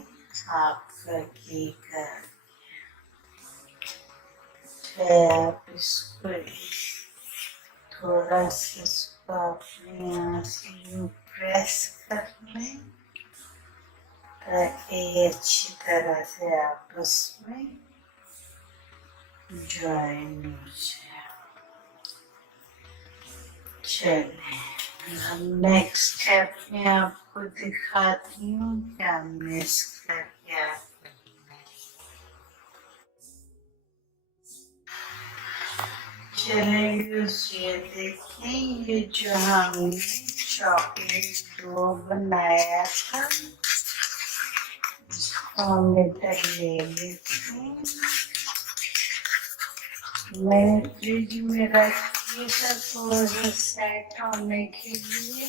आपका केक है। आप इसको थोड़ा सा इसको अपने यहाँ से यूँ प्रेस कर लें ताकि ये अच्छी तरह से आपस में ज्वाइन हो जाए। चलिए हम नेक्स्ट स्टेप में आपको दिखाती हूँ कि हमने इसका क्या करना है। चलिए ये देखें, ये जो हमने चॉकलेट डो बनाया था इसको हम इधर ले लेते हैं। मैंने फ्रिज में रख दिया था थोड़ा सा सेट होने के लिए,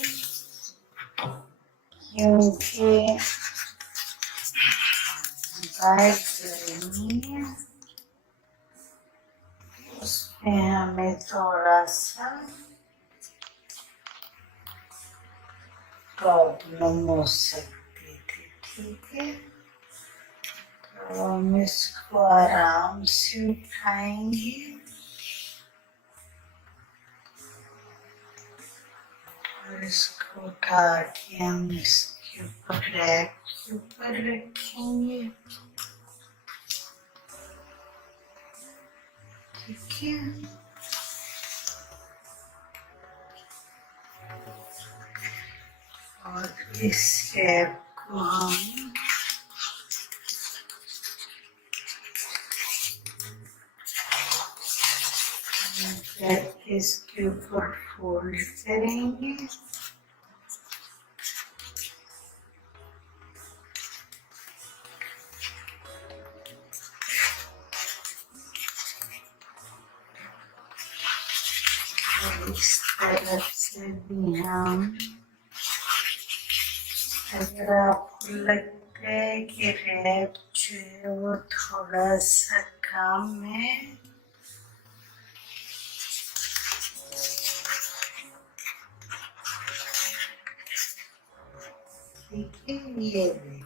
क्योंकि बाहर गर्मी है, उसमें हमें थोड़ा सा प्रॉब्लम हो सकती थी। ठीक है, तो हम इसको आराम से उठाएंगे और इसको उठा के हम इसके ऊपर रैक के ऊपर रखेंगे। ठीक है, और इस रैक को हम इसके ऊपर फोल्ड करेंगे। इस तरफ से भी हम, अगर आपको लगता है कि रैप जो है वो थोड़ा सा कम है, ठीक है, ये देखिए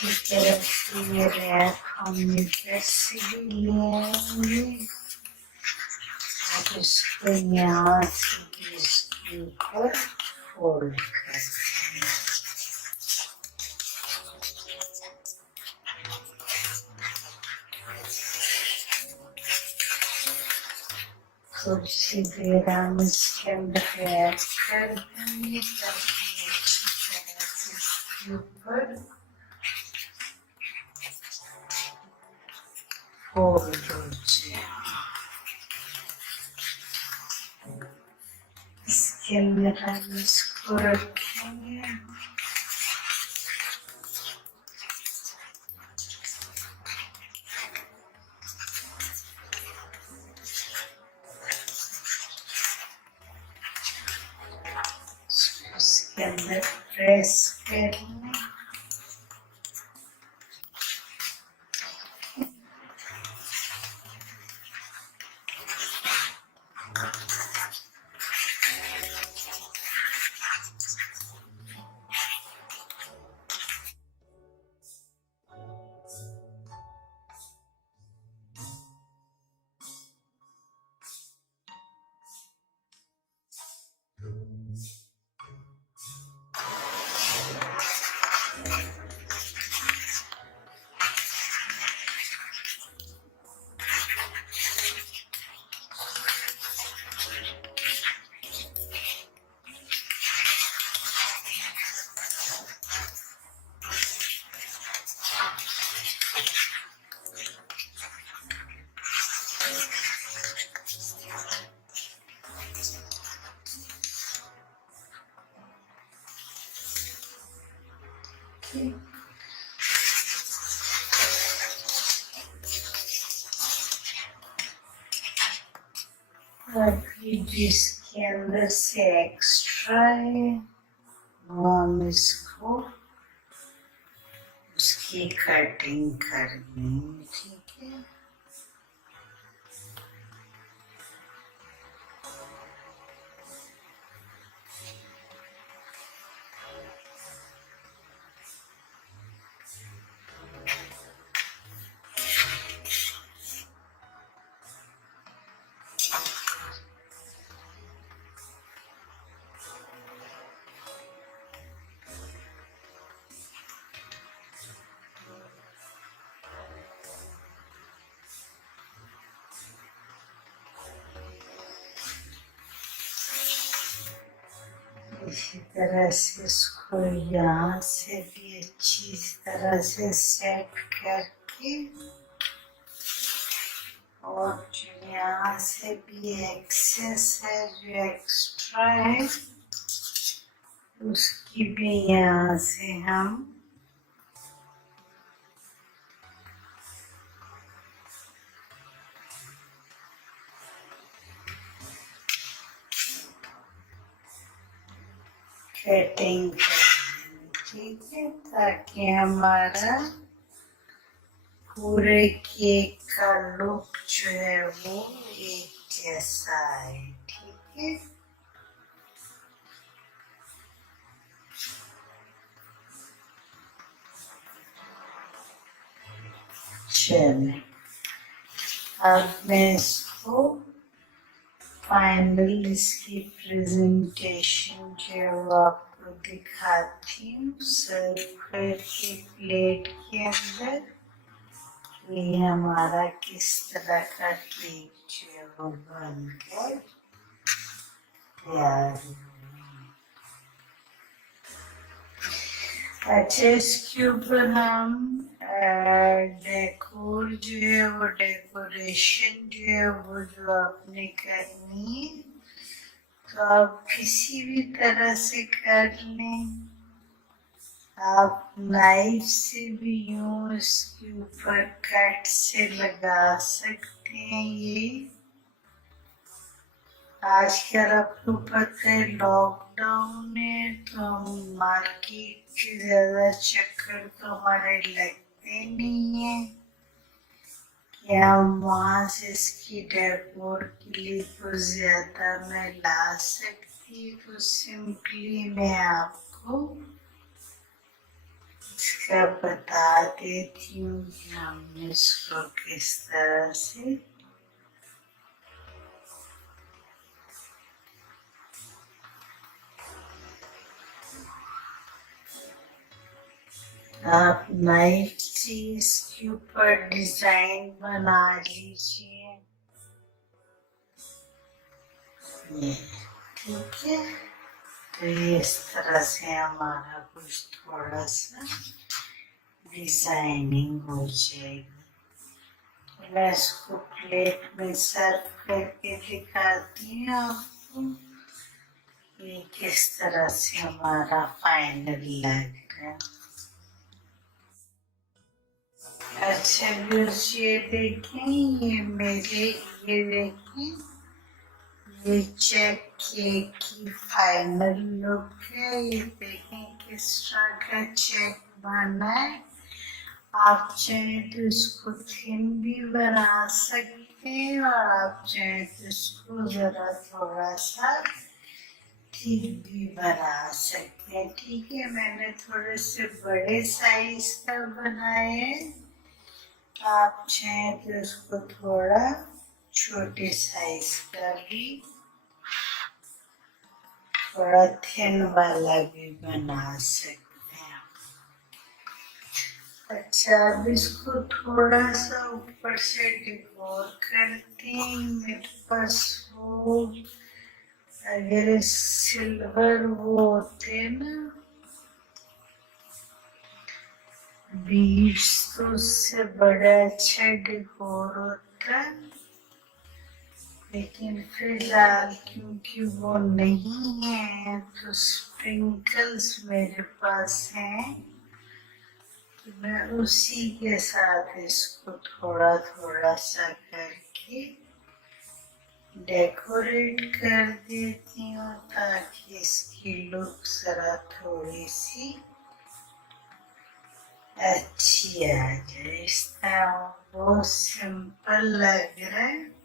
इस तरफ से ये रैप हम इधर से भी ले आएंगे और इसको यहाँ से भी इसके ऊपर फोल्ड कर देंगे। कुछ देर हम इसके अंदर रैप कर देंगे ताकि अच्छी तरह से इसके ऊपर फोल्ड हो जाए। इसके अंदर हम इसको रखेंगे। इसके अंदर प्रेस कर लें। ठीक। अभी जिसके अंदर से एक्स्ट्रा है वो हम इसको उसकी कटिंग करनी है, ठीक है। इसी तरह से इसको यहाँ से भी अच्छी तरह से सेट करके और जो यहाँ से भी एक्सेस है, जो एक्स्ट्रा है, उसकी भी यहाँ से हम कटिंग करेंगे, ठीक है, ताकि हमारा पूरे केक का लुक जो है वो एक जैसा है, ठीक है। चलिए अब मैं इसको फाइनल इसकी प्रेजेंटेशन जो है वो आपको दिखाती हूँ सर्व करके प्लेट के अंदर। ये हमारा किस तरह का केक जो है वो बनकर तैयार हुआ। अच्छा, इसके ऊपर हम डेकोर जो है वो डेकोरेशन जो है वो जो आपने करनी है तो आप किसी भी तरह से कर लें। आप नाइफ से भी यूं इसके ऊपर कट से लगा सकते हैं। ये आजकल आपको पता है लॉकडाउन है तो हम मार्केट के ज्यादा चक्कर तो हमारे लगते नहीं है कि हम वहां से इसकी डेकोर के लिए कुछ ज्यादा मैं ला सकती। तो सिंपली मैं आपको इसका बता देती हूँ कि हम इसको किस तरह से आप नाइफ से इसके ऊपर डिजाइन बना लीजिए, ठीक है। तो इस तरह से हमारा कुछ थोड़ा सा डिजाइनिंग हो जाएगी। मैं इसको प्लेट में सर्व करके दिखाती हूँ आपको ये किस तरह से हमारा फाइनल लग रहा है। अच्छा व्यूअर्स, ये देखें, ये मेरे ये देखें, ये चेक केक की फाइनल लुक है। ये देखें किस तरह का चेक बना है। आप चाहें तो इसको थिन भी बना सकते हैं और आप चाहें तो इसको जरा थोड़ा सा थिक भी बना सकते हैं, ठीक है। मैंने थोड़े से बड़े साइज का बनाया है, आप चाहें तो इसको थोड़ा छोटे साइज का भी, थोड़ा थिन वाला भी बना सकते हैं। अच्छा, अब इसको थोड़ा सा ऊपर से डेकोर करते हैं। मेरे पास वो अगर सिल्वर वो होते ना बीड्स तो उससे बड़ा अच्छा डेकोर होता, लेकिन फिलहाल क्योंकि वो नहीं है तो स्प्रिंकल्स मेरे पास हैं तो मैं उसी के साथ इसको थोड़ा थोड़ा सा करके डेकोरेट कर देती हूँ ताकि इसकी लुक जरा थोड़ी सी अच्छी आ जाए। इस तरह बहुत सिंपल लग रहा है।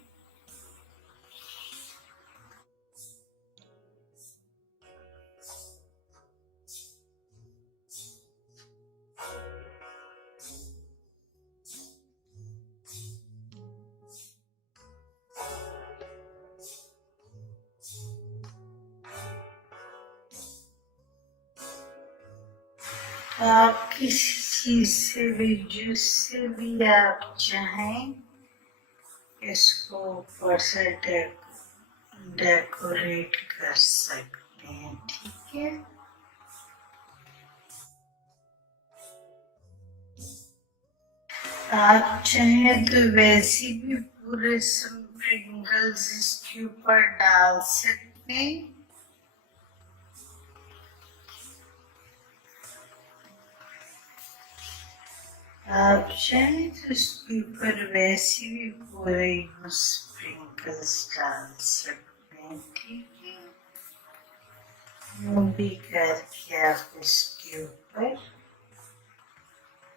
आप किसी चीज से भी, जिस से भी आप चाहें इसको ऊपर से डेकोरेट कर सकते हैं। ठीक है, आप चाहें तो वैसे भी पूरे स्प्रिंकल्स इसके ऊपर डाल सकते हैं। आप चाहें तो इसके ऊपर वैसे भी पूरे स्प्रिंकल्स डाल सकते हैं। ठीक है, वो भी करके आप इसके ऊपर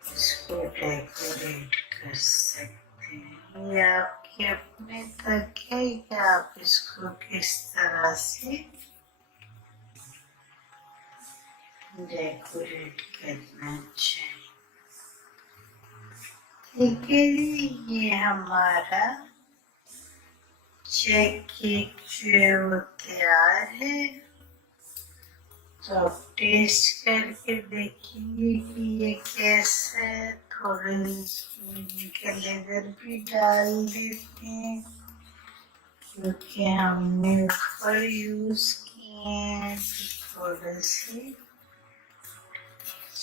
इसको डेकोरेट कर सकते हैं। ये आपके अपने तक है कि आप इसको किस तरह से डेकोरेट करना चाहिए। ठीक है जी, ये हमारा चेक केक जो है वो तैयार है। तो आप टेस्ट करके देखेंगे कि ये कैसा है। थोड़े विनेगर भी डाल देते हैं क्योंकि हमने ऊपर यूज किए हैं। तो थोड़े से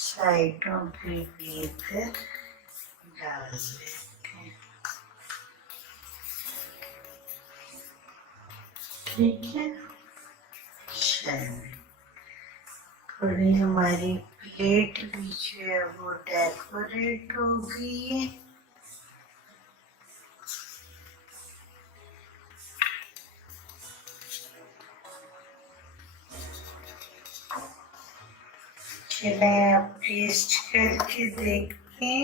साइडों पे भी इधर डाल देते हैं। ठीक है, चलिए थोड़ी हमारी प्लेट भी जो है वो डेकोरेट हो गई है। चलें आप टेस्ट करके देखें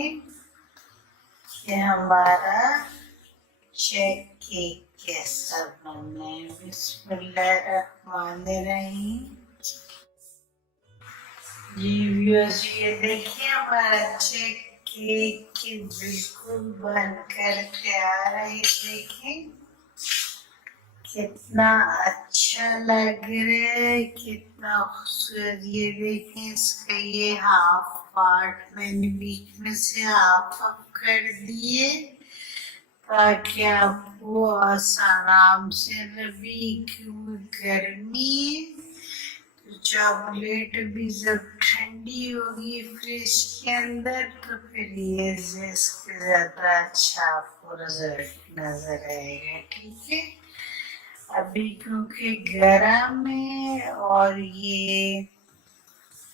कि हमारा चेक केक कैसा बना है। बिस्मिल्लाहिर्रहमानिर्रहीम। जी व्यूअर्स, ये देखिए हमारा चेक केक बिल्कुल बनकर तैयार है। देखें कितना अच्छा लग रहा है, कितना खूबसूरत। ये देखें इसका ये हाफ पार्ट मैंने बीच में से हाफ कर दिए ताकि आपको आराम से रवि क्योंकि गर्मी है तो चॉकलेट भी जब ठंडी होगी फ्रिज के अंदर तो फिर ये इसके ज्यादा अच्छा आपको रिजल्ट नजर आएगा। ठीक है, अभी क्योंकि गर्म है और ये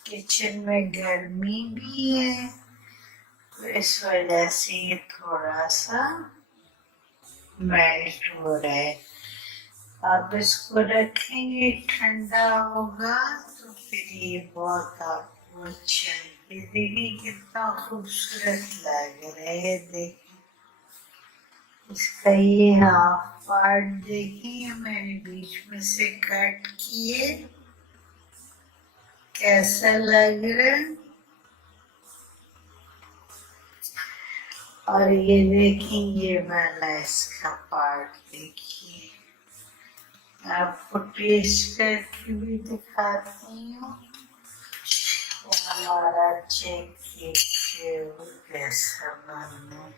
किचन में गर्मी भी है तो इस वजह से ये थोड़ा सा मेल्ट हो रहा है। आप इसको रखेंगे ठंडा होगा तो फिर ये बहुत आपको अच्छा है। ये देखिए कितना खूबसूरत लग रहा है। देखिए इसका ये हाफ पार्ट देखिए मैंने बीच में से कट किए, कैसा लग रहा है। और ये देखिए ये वाला इसका पार्ट देखिए, आपको टेस्ट करके भी दिखाती हूँ हमारा चेक केक कैसा बनना है।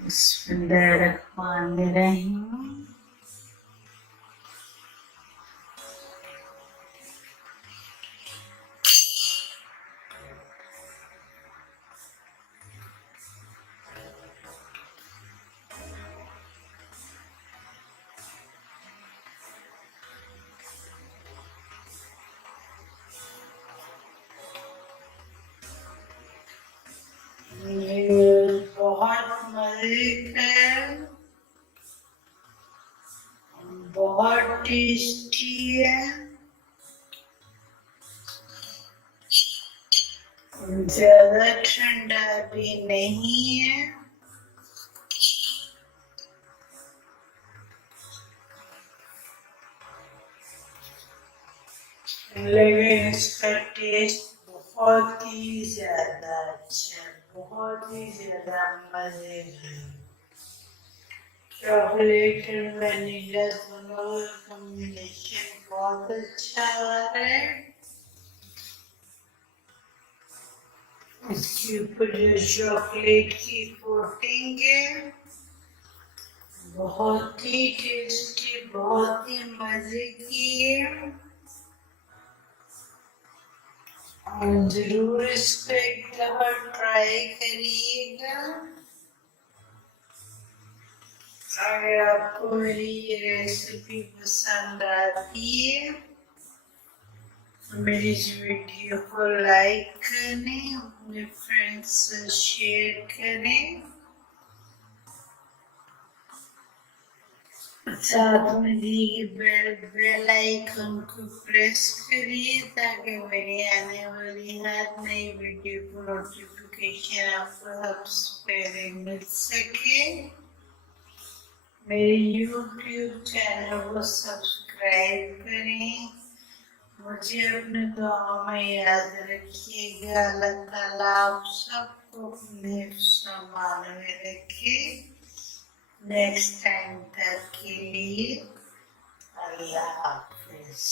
बिस्मिल्लाहिर्रहमानिर्रहीम। टेस्टी है, ज्यादा ठंडा भी नहीं है। लेकिन इसका टेस्ट बहुत ही ज्यादा अच्छा, बहुत ही ज्यादा मजेदार। चॉकलेट और वनीला दोनों का कॉम्बिनेशन बहुत अच्छा आ रहा है। इसके ऊपर जो चॉकलेट की कोटिंग है बहुत ही टेस्टी, बहुत ही मजे की है। जरूर इसको एक दफा ट्राई करिएगा। अगर आपको मेरी ये रेसिपी पसंद आती है तो मेरी इस वीडियो को लाइक करें, अपने फ्रेंड्स से शेयर करें, साथ में दिए बेल आइकन को प्रेस करिए ताकि मेरी आने वाली हर नई वीडियो को नोटिफिकेशन आपको सबसे पहले मिल सके। मेरे YouTube चैनल को सब्सक्राइब करें। मुझे अपने दुआ में याद रखिएगा। अल्लाह ताला आप सबको अपने सामान में रखे। नेक्स्ट टाइम तक के लिए अल्लाह हाफिज।